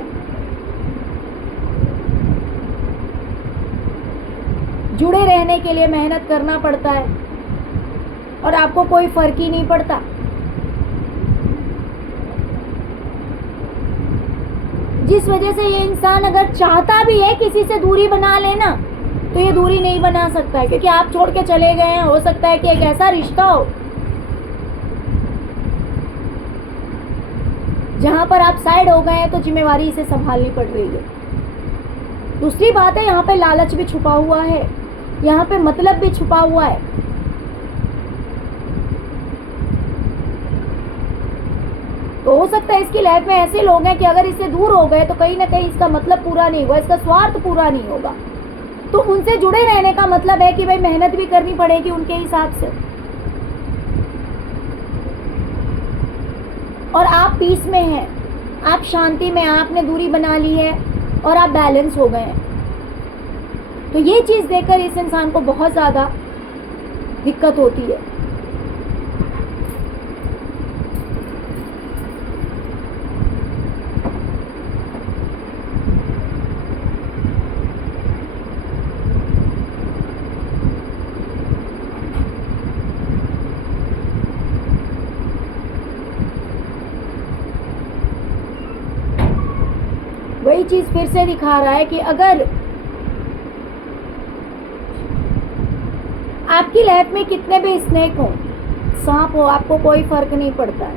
जुड़े रहने के लिए मेहनत करना पड़ता है, और आपको कोई फर्क ही नहीं पड़ता। जिस वजह से ये इंसान अगर चाहता भी है किसी से दूरी बना लेना, तो ये दूरी नहीं बना सकता है, क्योंकि आप छोड़ के चले गए हैं। हो सकता है कि एक ऐसा रिश्ता हो जहां पर आप साइड हो गए हैं, तो जिम्मेवारी इसे संभालनी पड़ रही है। दूसरी बात है, यहाँ पे लालच भी छुपा हुआ है, यहाँ पे मतलब भी छुपा हुआ है। तो हो सकता है इसकी लाइफ में ऐसे लोग हैं कि अगर इससे दूर हो गए तो कहीं ना कहीं इसका मतलब पूरा नहीं होगा, इसका स्वार्थ पूरा नहीं होगा। तो उनसे जुड़े रहने का मतलब है कि भाई मेहनत भी करनी पड़ेगी उनके हिसाब से, और आप पीस में हैं, आप शांति में, आपने दूरी बना ली है और आप बैलेंस हो गए हैं। तो ये चीज़ देखकर इस इंसान को बहुत ज़्यादा दिक्कत होती है। वही चीज फिर से दिखा रहा है कि अगर आपकी लाइफ में कितने भी स्नेक हो, सांप हो, आपको कोई फर्क नहीं पड़ता है,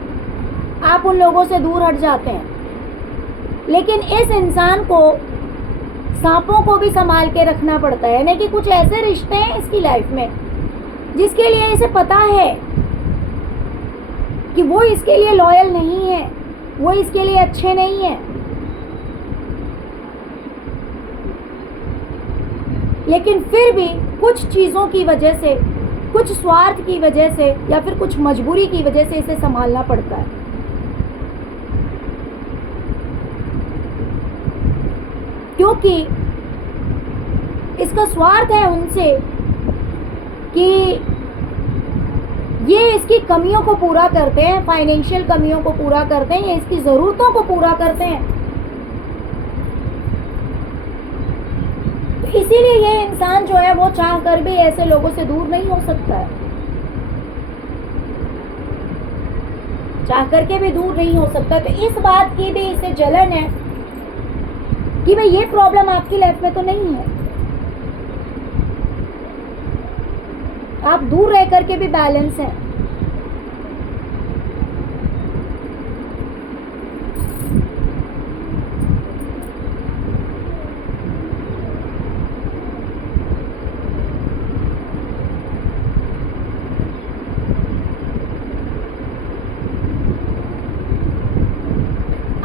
आप उन लोगों से दूर हट जाते हैं। लेकिन इस इंसान को सांपों को भी संभाल के रखना पड़ता है, यानी कि कुछ ऐसे रिश्ते हैं इसकी लाइफ में जिसके लिए इसे पता है कि वो इसके लिए लॉयल नहीं है, वो इसके लिए अच्छे नहीं है, लेकिन फिर भी कुछ चीज़ों की वजह से, कुछ स्वार्थ की वजह से, या फिर कुछ मजबूरी की वजह से इसे संभालना पड़ता है। क्योंकि इसका स्वार्थ है उनसे कि ये इसकी कमियों को पूरा करते हैं, फाइनेंशियल कमियों को पूरा करते हैं, ये इसकी ज़रूरतों को पूरा करते हैं। इसीलिए ये इंसान जो है वो चाह कर भी ऐसे लोगों से दूर नहीं हो सकता है, चाह करके भी दूर नहीं हो सकता। तो इस बात की भी इसे जलन है कि भाई ये प्रॉब्लम आपकी लाइफ में तो नहीं है, आप दूर रह करके भी बैलेंस हैं।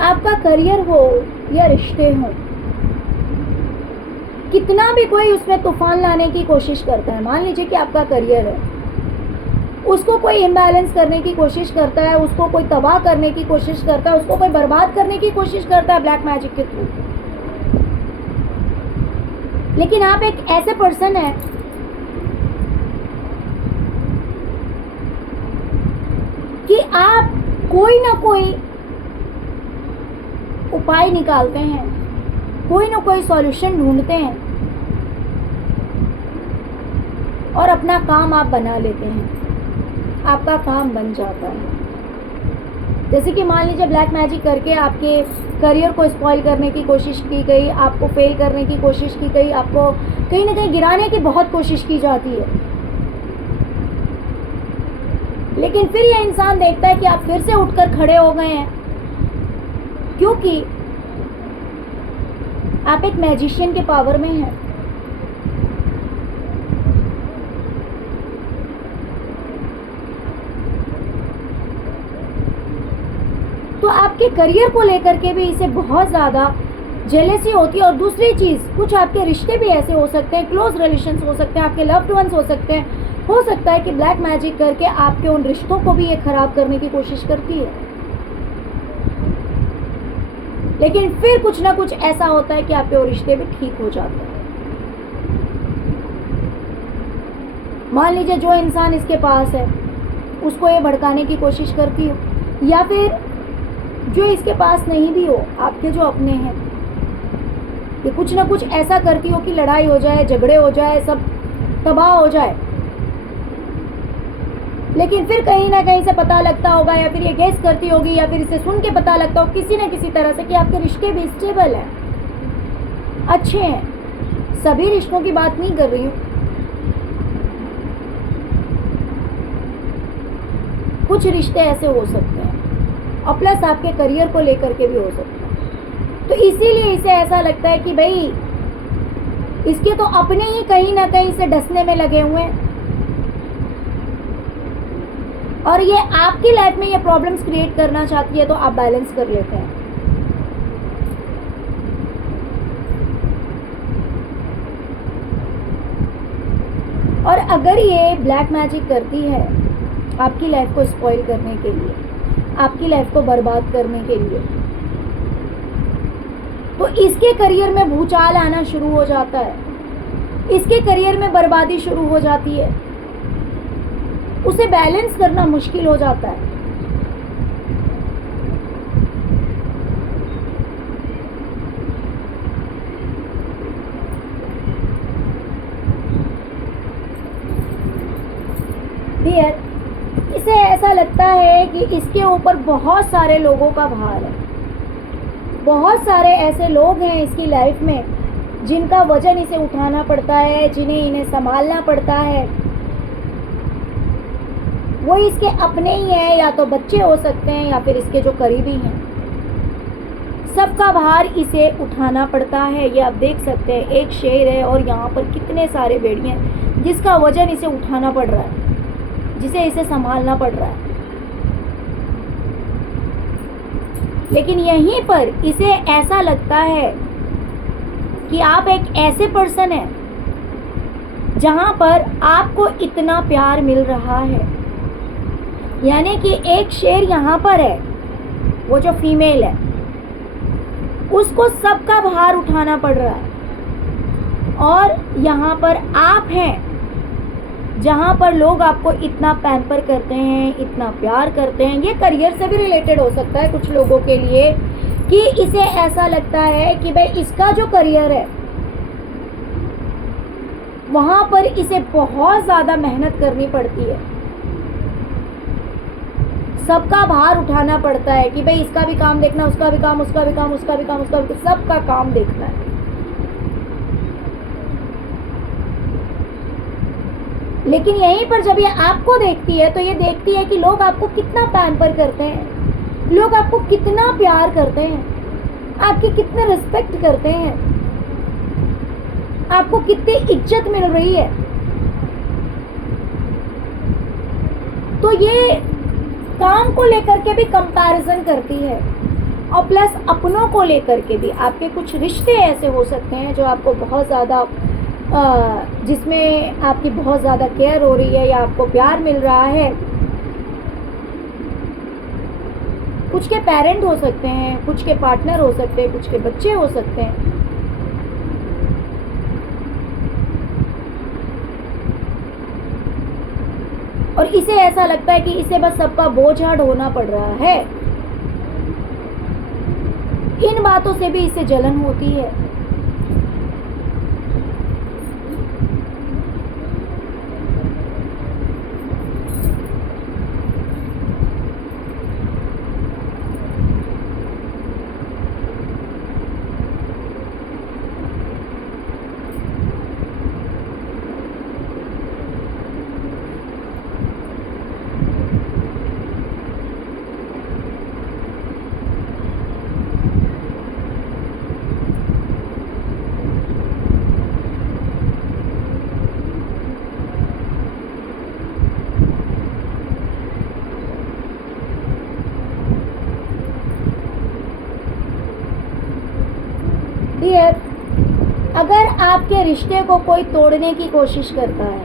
आपका करियर हो या रिश्ते हो, कितना भी कोई उसमें तूफान लाने की कोशिश करता है, मान लीजिए कि आपका करियर है, उसको कोई इम्बैलेंस करने की कोशिश करता है, उसको कोई तबाह करने की कोशिश करता है, उसको कोई बर्बाद करने की कोशिश करता है ब्लैक मैजिक के थ्रू। लेकिन आप एक ऐसे पर्सन हैं कि आप कोई ना कोई उपाय निकालते हैं, कोई ना कोई सॉल्यूशन ढूंढते हैं और अपना काम आप बना लेते हैं, आपका काम बन जाता है। जैसे कि मान लीजिए ब्लैक मैजिक करके आपके करियर को स्पॉइल करने की कोशिश की गई, आपको फेल करने की कोशिश की गई, आपको कहीं ना कहीं गिराने की बहुत कोशिश की जाती है, लेकिन फिर ये इंसान देखता है कि आप फिर से उठकर खड़े हो गए हैं, क्योंकि आप एक मैजिशियन के पावर में हैं। तो आपके करियर को लेकर के भी इसे बहुत ज़्यादा जेलेसी होती है। और दूसरी चीज़, कुछ आपके रिश्ते भी ऐसे हो सकते हैं, क्लोज रिलेशंस हो सकते हैं, आपके लव्ड वंस हो सकते हैं। हो सकता है कि ब्लैक मैजिक करके आपके उन रिश्तों को भी ये खराब करने की कोशिश करती है, लेकिन फिर कुछ ना कुछ ऐसा होता है कि आपके वो रिश्ते भी ठीक हो जाते हैं। मान लीजिए जो इंसान इसके पास है उसको ये भड़काने की कोशिश करती हो, या फिर जो इसके पास नहीं भी हो, आपके जो अपने हैं, ये कुछ ना कुछ ऐसा करती हो कि लड़ाई हो जाए, झगड़े हो जाए, सब तबाह हो जाए। लेकिन फिर कहीं ना कहीं से पता लगता होगा, या फिर ये गेस करती होगी, या फिर इसे सुन के पता लगता हो किसी न किसी तरह से कि आपके रिश्ते भी स्टेबल हैं, अच्छे हैं। सभी रिश्तों की बात नहीं कर रही हूँ, कुछ रिश्ते ऐसे हो सकते हैं, और प्लस आपके करियर को लेकर के भी हो सकते हैं। तो इसीलिए इसे ऐसा लगता है कि भाई इसके तो अपने ही कहीं ना कहीं से डसने में लगे हुए हैं, और ये आपकी लाइफ में ये प्रॉब्लम्स क्रिएट करना चाहती है, तो आप बैलेंस कर लेते हैं। और अगर ये ब्लैक मैजिक करती है आपकी लाइफ को स्पॉइल करने के लिए, आपकी लाइफ को बर्बाद करने के लिए, तो इसके करियर में भूचाल आना शुरू हो जाता है, इसके करियर में बर्बादी शुरू हो जाती है, उसे बैलेंस करना मुश्किल हो जाता है। डियर, इसे ऐसा लगता है कि इसके ऊपर बहुत सारे लोगों का भार है, बहुत सारे ऐसे लोग हैं इसकी लाइफ में जिनका वजन इसे उठाना पड़ता है, जिन्हें इन्हें संभालना पड़ता है। वो इसके अपने ही हैं, या तो बच्चे हो सकते हैं, या फिर इसके जो करीबी हैं। सबका भार इसे उठाना पड़ता है। ये आप देख सकते हैं, एक शेर है और यहाँ पर कितने सारे भेड़िए हैं जिसका वजन इसे उठाना पड़ रहा है, जिसे इसे संभालना पड़ रहा है। लेकिन यहीं पर इसे ऐसा लगता है कि आप एक ऐसे पर्सन हैं जहां पर आपको इतना प्यार मिल रहा है, यानी कि एक शेर यहाँ पर है, वो जो फीमेल है उसको सबका भार उठाना पड़ रहा है, और यहाँ पर आप हैं जहाँ पर लोग आपको इतना पैम्पर करते हैं, इतना प्यार करते हैं। ये करियर से भी रिलेटेड हो सकता है कुछ लोगों के लिए, कि इसे ऐसा लगता है कि भाई इसका जो करियर है वहाँ पर इसे बहुत ज़्यादा मेहनत करनी पड़ती है, सबका भार उठाना पड़ता है कि भाई इसका भी काम देखना, उसका भी काम, उसका भी काम, उसका भी काम, उसका भी, सबका काम देखना है। लेकिन यहीं पर जब ये आपको देखती है तो ये देखती है कि लोग आपको कितना पैम्पर करते हैं, लोग आपको कितना प्यार करते हैं, आपकी कितने रिस्पेक्ट करते हैं, आपको कितनी इज्जत मिल रही है। तो ये काम को लेकर के भी कंपैरिजन करती है, और प्लस अपनों को लेकर के भी। आपके कुछ रिश्ते ऐसे हो सकते हैं जो आपको बहुत ज़्यादा, जिसमें आपकी बहुत ज़्यादा केयर हो रही है या आपको प्यार मिल रहा है। कुछ के पेरेंट हो सकते हैं, कुछ के पार्टनर हो सकते हैं, कुछ के बच्चे हो सकते हैं। और इसे ऐसा लगता है कि इसे बस सबका बोझा ढोना पड़ रहा है। इन बातों से भी इसे जलन होती है। डियर, अगर आपके रिश्ते को कोई तोड़ने की कोशिश करता है,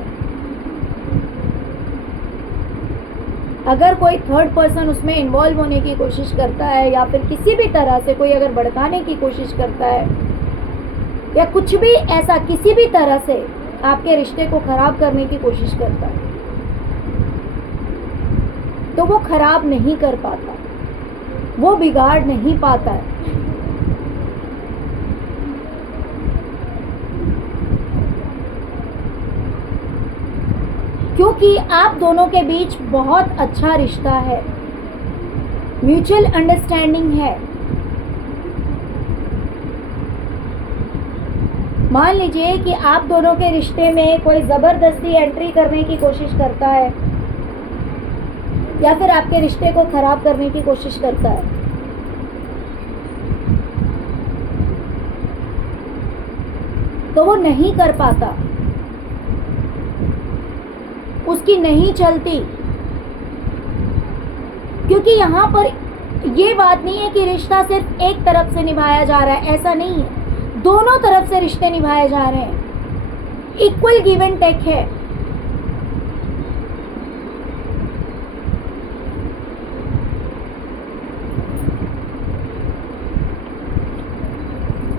अगर कोई थर्ड पर्सन उसमें इन्वॉल्व होने की कोशिश करता है, या फिर किसी भी तरह से कोई अगर भड़काने की कोशिश करता है, या कुछ भी ऐसा किसी भी तरह से आपके रिश्ते को खराब करने की कोशिश करता है, तो वो खराब नहीं कर पाता, वो बिगाड़ नहीं पाता है। क्योंकि आप दोनों के बीच बहुत अच्छा रिश्ता है, म्यूचुअल अंडरस्टैंडिंग है। मान लीजिए कि आप दोनों के रिश्ते में कोई ज़बरदस्ती एंट्री करने की कोशिश करता है या फिर आपके रिश्ते को खराब करने की कोशिश करता है, तो वो नहीं कर पाता, उसकी नहीं चलती। क्योंकि यहाँ पर ये बात नहीं है कि रिश्ता सिर्फ एक तरफ से निभाया जा रहा है, ऐसा नहीं है। दोनों तरफ से रिश्ते निभाए जा रहे हैं, इक्वल गिव एंड टेक है।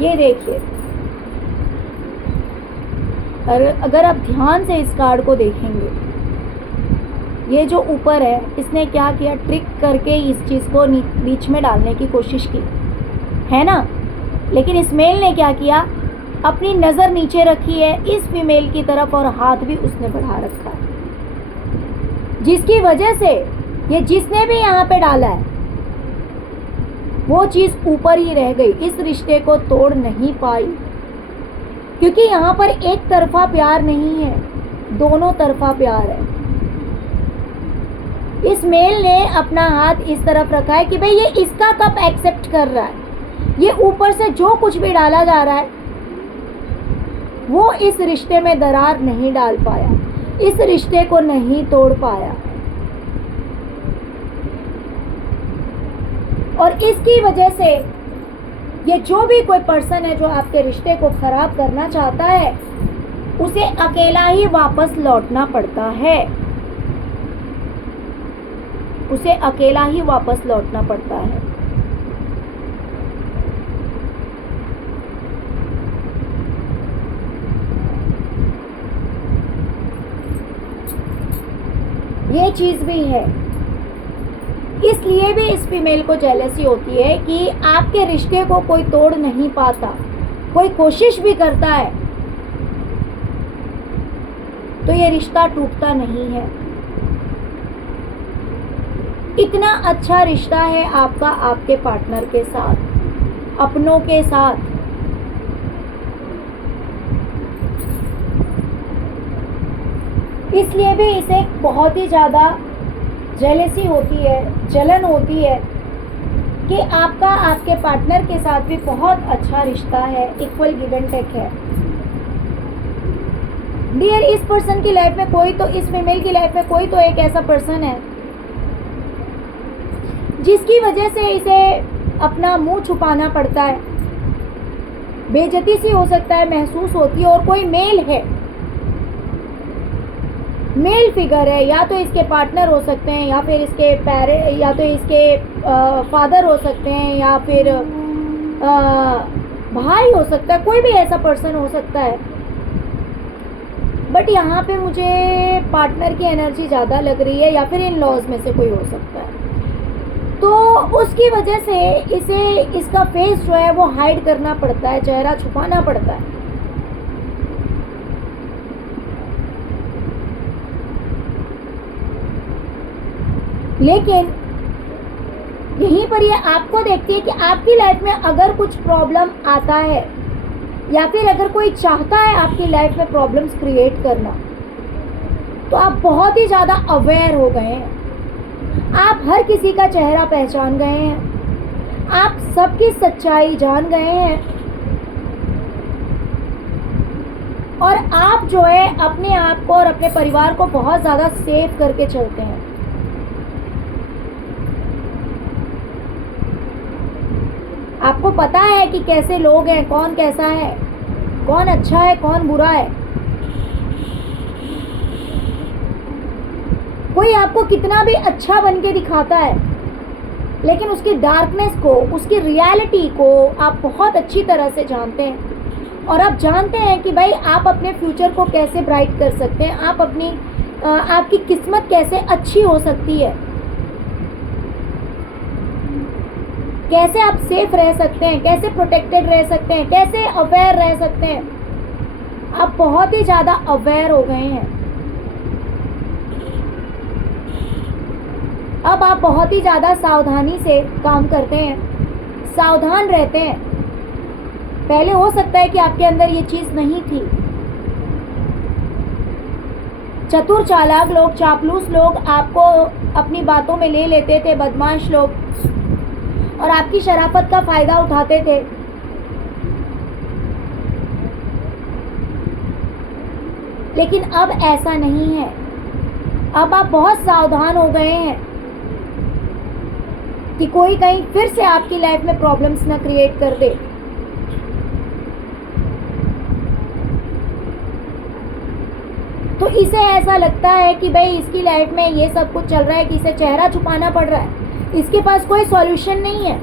ये देखिए, अगर आप ध्यान से इस कार्ड को देखेंगे, ये जो ऊपर है इसने क्या किया, ट्रिक करके इस चीज़ को बीच में डालने की कोशिश की है ना। लेकिन इस मेल ने क्या किया, अपनी नज़र नीचे रखी है इस फीमेल की तरफ और हाथ भी उसने बढ़ा रखा है, जिसकी वजह से ये जिसने भी यहाँ पे डाला है वो चीज़ ऊपर ही रह गई, इस रिश्ते को तोड़ नहीं पाई। क्योंकि यहाँ पर एक तरफा प्यार नहीं है, दोनों तरफा प्यार है। इस मेल ने अपना हाथ इस तरफ रखा है कि भाई ये इसका कप एक्सेप्ट कर रहा है, ये ऊपर से जो कुछ भी डाला जा रहा है वो इस रिश्ते में दरार नहीं डाल पाया, इस रिश्ते को नहीं तोड़ पाया। और इसकी वजह से ये जो भी कोई पर्सन है जो आपके रिश्ते को खराब करना चाहता है, उसे अकेला ही वापस लौटना पड़ता है, उसे अकेला ही वापस लौटना पड़ता है। ये चीज़ भी है, इसलिए भी इस फीमेल को जेलसी होती है कि आपके रिश्ते को कोई तोड़ नहीं पाता, कोई कोशिश भी करता है तो ये रिश्ता टूटता नहीं है। इतना अच्छा रिश्ता है आपका आपके पार्टनर के साथ, अपनों के साथ। इसलिए भी इसे बहुत ही ज़्यादा जेलसी होती है, जलन होती है कि आपका आपके पार्टनर के साथ भी बहुत अच्छा रिश्ता है, इक्वल गिव एंड टेक है। डियर, इस पर्सन की लाइफ में कोई तो, इस फीमेल की लाइफ में कोई तो एक ऐसा पर्सन है जिसकी वजह से इसे अपना मुंह छुपाना पड़ता है, बेइज्जती सी हो सकता है महसूस होती है। और कोई मेल है, मेल फिगर है, या तो इसके पार्टनर हो सकते हैं, या फिर इसके पेरेंट, या तो इसके फादर हो सकते हैं, या फिर भाई हो सकता है, कोई भी ऐसा पर्सन हो सकता है। बट यहाँ पे मुझे पार्टनर की एनर्जी ज़्यादा लग रही है, या फिर इन लॉज में से कोई हो सकता है। तो उसकी वजह से इसे इसका फेस जो है वो हाइड करना पड़ता है, चेहरा छुपाना पड़ता है। लेकिन यहीं पर ये आपको देखती है कि आपकी लाइफ में अगर कुछ प्रॉब्लम आता है, या फिर अगर कोई चाहता है आपकी लाइफ में प्रॉब्लम्स क्रिएट करना, तो आप बहुत ही ज़्यादा अवेयर हो गए हैं, आप हर किसी का चेहरा पहचान गए हैं, आप सबकी सच्चाई जान गए हैं, और आप जो है अपने आप को और अपने परिवार को बहुत ज़्यादा सेव करके चलते हैं। आपको पता है कि कैसे लोग हैं, कौन कैसा है, कौन अच्छा है, कौन बुरा है। कोई आपको कितना भी अच्छा बन के दिखाता है, लेकिन उसकी डार्कनेस को, उसकी रियलिटी को आप बहुत अच्छी तरह से जानते हैं। और आप जानते हैं कि भाई आप अपने फ्यूचर को कैसे ब्राइट कर सकते हैं, आप अपनी आपकी किस्मत कैसे अच्छी हो सकती है, कैसे आप सेफ रह सकते हैं, कैसे प्रोटेक्टेड रह सकते हैं, कैसे अवेयर रह सकते हैं। आप बहुत ही ज़्यादा अवेयर हो गए हैं। अब आप बहुत ही ज़्यादा सावधानी से काम करते हैं, सावधान रहते हैं। पहले हो सकता है कि आपके अंदर ये चीज़ नहीं थी। चतुर चालाक लोग, चापलूस लोग आपको अपनी बातों में ले लेते थे, बदमाश लोग, और आपकी शराफत का फ़ायदा उठाते थे। लेकिन अब ऐसा नहीं है। अब आप बहुत सावधान हो गए हैं कि कोई कहीं फिर से आपकी लाइफ में प्रॉब्लम्स ना क्रिएट कर दे। तो इसे ऐसा लगता है कि भाई इसकी लाइफ में ये सब कुछ चल रहा है कि इसे चेहरा छुपाना पड़ रहा है, इसके पास कोई सॉल्यूशन नहीं है।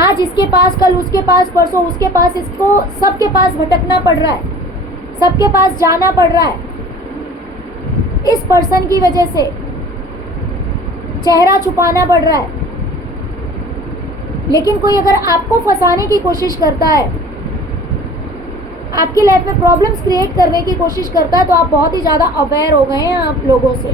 आज इसके पास, कल उसके पास, परसों उसके पास, इसको सबके पास भटकना पड़ रहा है, सबके पास जाना पड़ रहा है। इस पर्सन की वजह से चेहरा छुपाना पड़ रहा है। लेकिन कोई अगर आपको फंसाने की कोशिश करता है, आपकी लाइफ में प्रॉब्लम्स क्रिएट करने की कोशिश करता है, तो आप बहुत ही ज़्यादा अवेयर हो गए हैं आप लोगों से।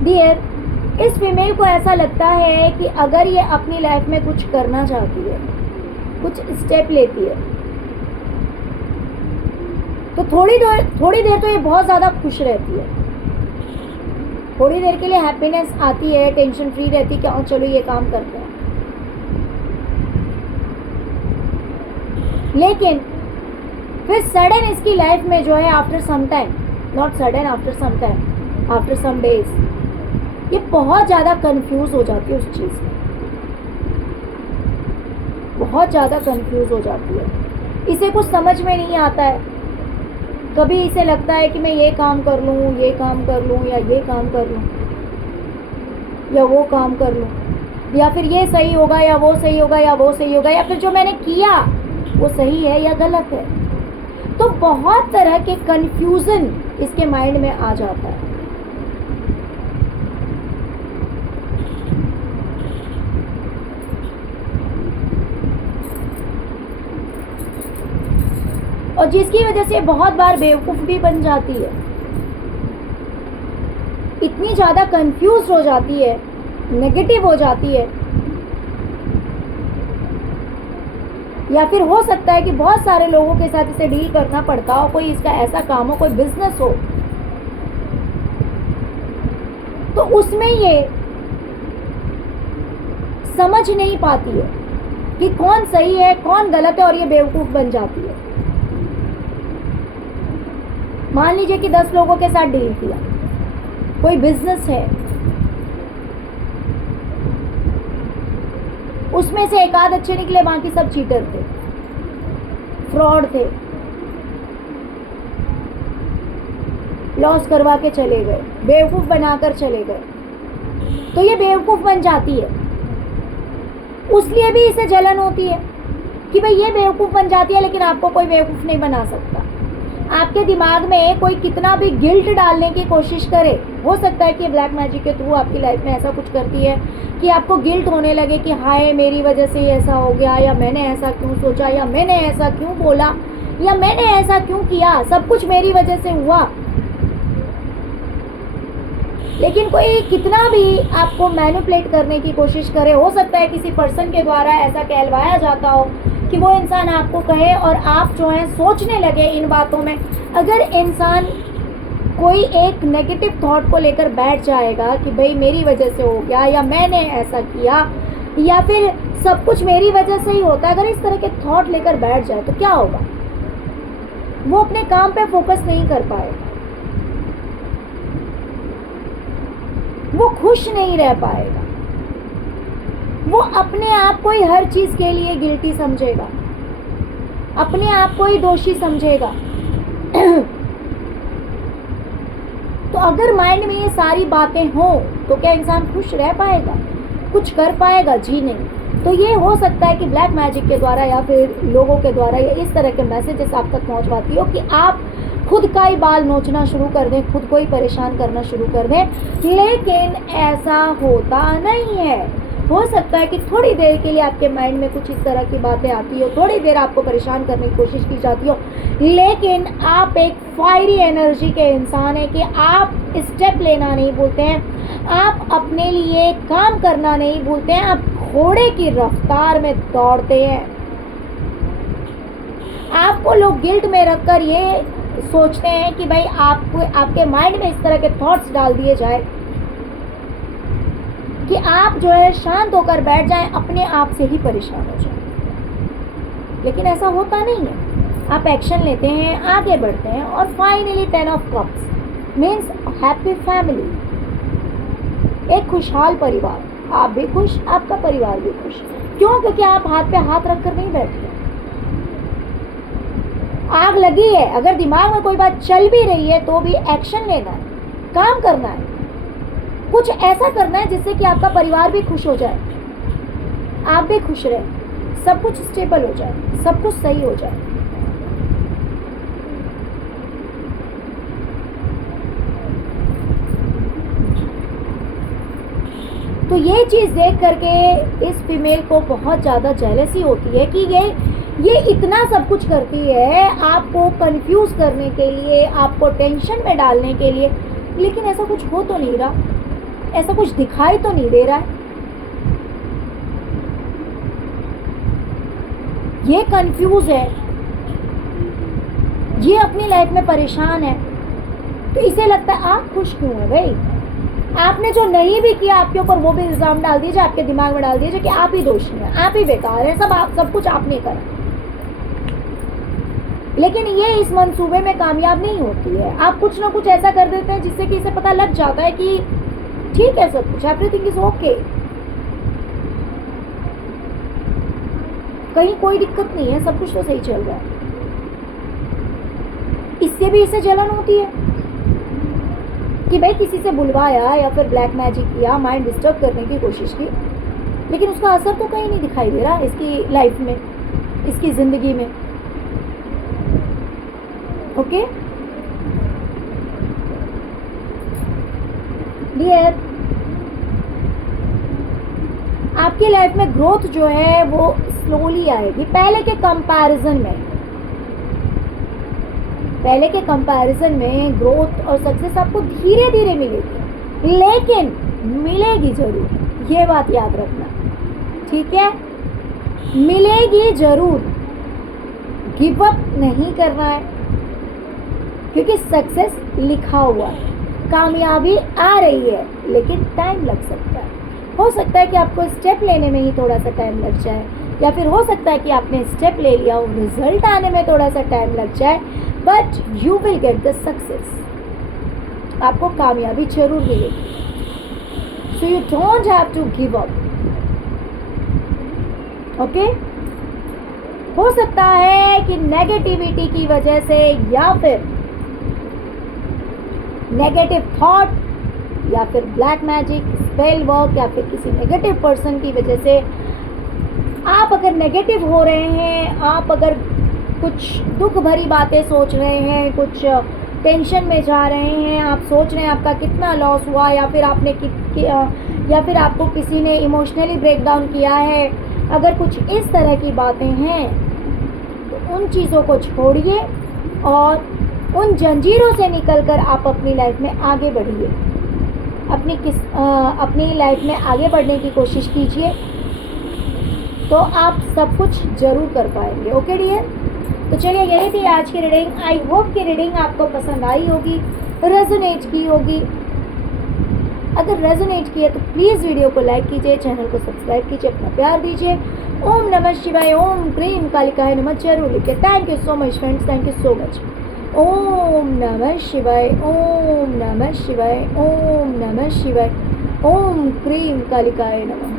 डियर, इस फीमेल को ऐसा लगता है कि अगर ये अपनी लाइफ में कुछ करना चाहती है, कुछ स्टेप लेती है, तो थोड़ी देर तो ये बहुत ज़्यादा खुश रहती है। थोड़ी देर के लिए हैप्पीनेस आती है, टेंशन फ्री रहती है कि चलो ये काम करते हैं। लेकिन फिर सडन इसकी लाइफ में जो है, after some time, not sudden, after some time, after some days, ये बहुत ज़्यादा कंफ्यूज हो जाती है उस चीज़ में, बहुत ज़्यादा कंफ्यूज हो जाती है। इसे कुछ समझ में नहीं आता है। कभी इसे लगता है कि मैं ये काम कर लूँ, ये काम कर लूँ, या ये काम कर लूँ, या वो काम कर लूँ, या फिर ये सही होगा या वो सही होगा, या वो सही होगा, या फिर जो मैंने किया वो सही है या गलत है। तो बहुत तरह के कंफ्यूजन इसके माइंड में आ जाता है। और जिसकी वजह से बहुत बार बेवकूफ़ भी बन जाती है, इतनी ज़्यादा कंफ्यूज हो जाती है, नेगेटिव हो जाती है। या फिर हो सकता है कि बहुत सारे लोगों के साथ इसे डील करना पड़ता हो, कोई इसका ऐसा काम हो, कोई बिजनेस हो, तो उसमें ये समझ नहीं पाती है कि कौन सही है कौन गलत है, और ये बेवकूफ़ बन जाती है। मान लीजिए कि 10 लोगों के साथ डील किया, कोई बिजनेस है, उसमें से एक आध अच्छे निकले, बाकी सब चीटर थे, फ्रॉड थे, लॉस करवा के चले गए, बेवकूफ़ बनाकर चले गए। तो ये बेवकूफ़ बन जाती है। उसलिए भी इसे जलन होती है कि भाई ये बेवकूफ़ बन जाती है, लेकिन आपको कोई बेवकूफ़ नहीं बना सकता। आपके दिमाग में कोई कितना भी गिल्ट डालने की कोशिश करे, हो सकता है कि ब्लैक मैजिक के थ्रू आपकी लाइफ में ऐसा कुछ करती है कि आपको गिल्ट होने लगे कि हाय मेरी वजह से ऐसा हो गया, या मैंने ऐसा क्यों सोचा, या मैंने ऐसा क्यों बोला, या मैंने ऐसा क्यों किया, सब कुछ मेरी वजह से हुआ। लेकिन कोई कितना भी आपको मैनिपुलेट करने की कोशिश करे, हो सकता है किसी पर्सन के द्वारा ऐसा कहलवाया जाता हो कि वो इंसान आपको कहे और आप जो है सोचने लगे इन बातों में। अगर इंसान कोई एक नेगेटिव थॉट को लेकर बैठ जाएगा कि भाई मेरी वजह से हो गया, या मैंने ऐसा किया, या फिर सब कुछ मेरी वजह से ही होता है, अगर इस तरह के थॉट लेकर बैठ जाए तो क्या होगा? वो अपने काम पे फोकस नहीं कर पाएगा, वो खुश नहीं रह पाएगा, वो अपने आप को ही हर चीज़ के लिए गिल्टी समझेगा, अपने आप को ही दोषी समझेगा। तो अगर माइंड में ये सारी बातें हों तो क्या इंसान खुश रह पाएगा, कुछ कर पाएगा? जी नहीं। तो ये हो सकता है कि ब्लैक मैजिक के द्वारा या फिर लोगों के द्वारा या इस तरह के मैसेजेस आप तक पहुंच पाती हो कि आप खुद का ही बाल नोचना शुरू कर दें, खुद को ही परेशान करना शुरू कर दें। लेकिन ऐसा होता नहीं है। हो सकता है कि थोड़ी देर के लिए आपके माइंड में कुछ इस तरह की बातें आती हो, थोड़ी देर आपको परेशान करने की कोशिश की जाती हो, लेकिन आप एक फायरी एनर्जी के इंसान हैं कि आप स्टेप लेना नहीं भूलते हैं, आप अपने लिए काम करना नहीं भूलते हैं, आप घोड़े की रफ्तार में दौड़ते हैं। आपको लोग गिल्ट में रखकर ये सोचते हैं कि भाई आपको आपके माइंड में इस तरह के थॉट्स डाल दिए जाए कि आप जो है शांत होकर बैठ जाएं, अपने आप से ही परेशान हो जाएं। लेकिन ऐसा होता नहीं है। आप एक्शन लेते हैं, आगे बढ़ते हैं और finally 10 of cups means happy family, एक खुशहाल परिवार। आप भी खुश, आपका परिवार भी खुश। क्यों? क्योंकि आप हाथ पे हाथ रखकर नहीं बैठे। आग लगी है, अगर दिमाग में कोई बात चल भी रही है तो भी एक्शन लेना है, काम करना है, कुछ ऐसा करना है जिससे कि आपका परिवार भी खुश हो जाए, आप भी खुश रहे, सब कुछ स्टेबल हो जाए, सब कुछ सही हो जाए। तो ये चीज़ देख करके इस फीमेल को बहुत ज़्यादा जेलसी होती है कि ये इतना सब कुछ करती है आपको कंफ्यूज करने के लिए, आपको टेंशन में डालने के लिए, लेकिन ऐसा कुछ हो तो नहीं रहा, ऐसा कुछ दिखाई तो नहीं दे रहा है। ये कंफ्यूज है, ये अपनी लाइफ में परेशान है, तो इसे लगता है आप खुश क्यों हैं भाई? आपने जो नहीं भी किया आपके ऊपर वो भी इल्ज़ाम डाल दीजिए, आपके दिमाग में डाल दीजिए कि आप ही दोषी हैं, आप ही बेकार हैं, सब कुछ आपने करा। लेकिन ये इस मंसूबे में कामयाब नहीं होती है। आप कुछ ना कुछ ऐसा कर देते हैं जिससे कि इसे पता लग जाता है कि ठीक है, सब कुछ एवरीथिंग इज ओके, कहीं कोई दिक्कत नहीं है, सब कुछ तो सही चल रहा है। इससे भी इसे जलन होती है कि भाई किसी से बुलवाया या फिर ब्लैक मैजिक किया, माइंड डिस्टर्ब करने की कोशिश की, लेकिन उसका असर तो कहीं नहीं दिखाई दे रहा इसकी लाइफ में, इसकी ज़िंदगी में। ओके डियर, आपकी लाइफ में ग्रोथ जो है वो स्लोली आएगी पहले के कंपैरिजन में ग्रोथ और सक्सेस आपको धीरे धीरे मिलेगी, लेकिन मिलेगी जरूर, ये बात याद रखना, ठीक है? मिलेगी जरूर, गिव अप नहीं करना है, क्योंकि सक्सेस लिखा हुआ है, कामयाबी आ रही है, लेकिन टाइम लग सकता है। हो सकता है कि आपको स्टेप लेने में ही थोड़ा सा टाइम लग जाए, या फिर हो सकता है कि आपने स्टेप ले लिया और रिजल्ट आने में थोड़ा सा टाइम लग जाए, but you will get the success. आपको कामयाबी जरूर मिलेगी। So you don't have to give up. Okay? हो सकता है कि नेगेटिविटी की वजह से या फिर नेगेटिव थॉट या फिर ब्लैक मैजिक, स्पेल वर्क या फिर किसी नेगेटिव पर्सन की वजह से आप अगर नेगेटिव हो रहे हैं, आप अगर कुछ दुख भरी बातें सोच रहे हैं, कुछ टेंशन में जा रहे हैं, आप सोच रहे हैं आपका कितना लॉस हुआ, या फिर या फिर आपको किसी ने इमोशनली ब्रेक डाउन किया है, अगर कुछ इस तरह की बातें हैं तो उन चीज़ों को छोड़िए और उन जंजीरों से निकलकर आप अपनी लाइफ में आगे बढ़िए, अपनी लाइफ में आगे बढ़ने की कोशिश कीजिए, तो आप सब कुछ ज़रूर कर पाएंगे। Okay dear? तो चलिए, यही थी आज की रीडिंग। आई होप कि रीडिंग आपको पसंद आई होगी, रेजोनेट की होगी। अगर रेजोनेट की है तो प्लीज़ वीडियो को लाइक कीजिए, चैनल को सब्सक्राइब कीजिए, अपना प्यार दीजिए। ओम नमः शिवाय, ओम क्रीम कालिकाय नमः जरूर लिखिए। Thank you so much friends, thank you so much. ओम नमः शिवाय, ओम नमः शिवाय, ओम नमः शिवाय, ओम क्रीम कालिकाय नमः।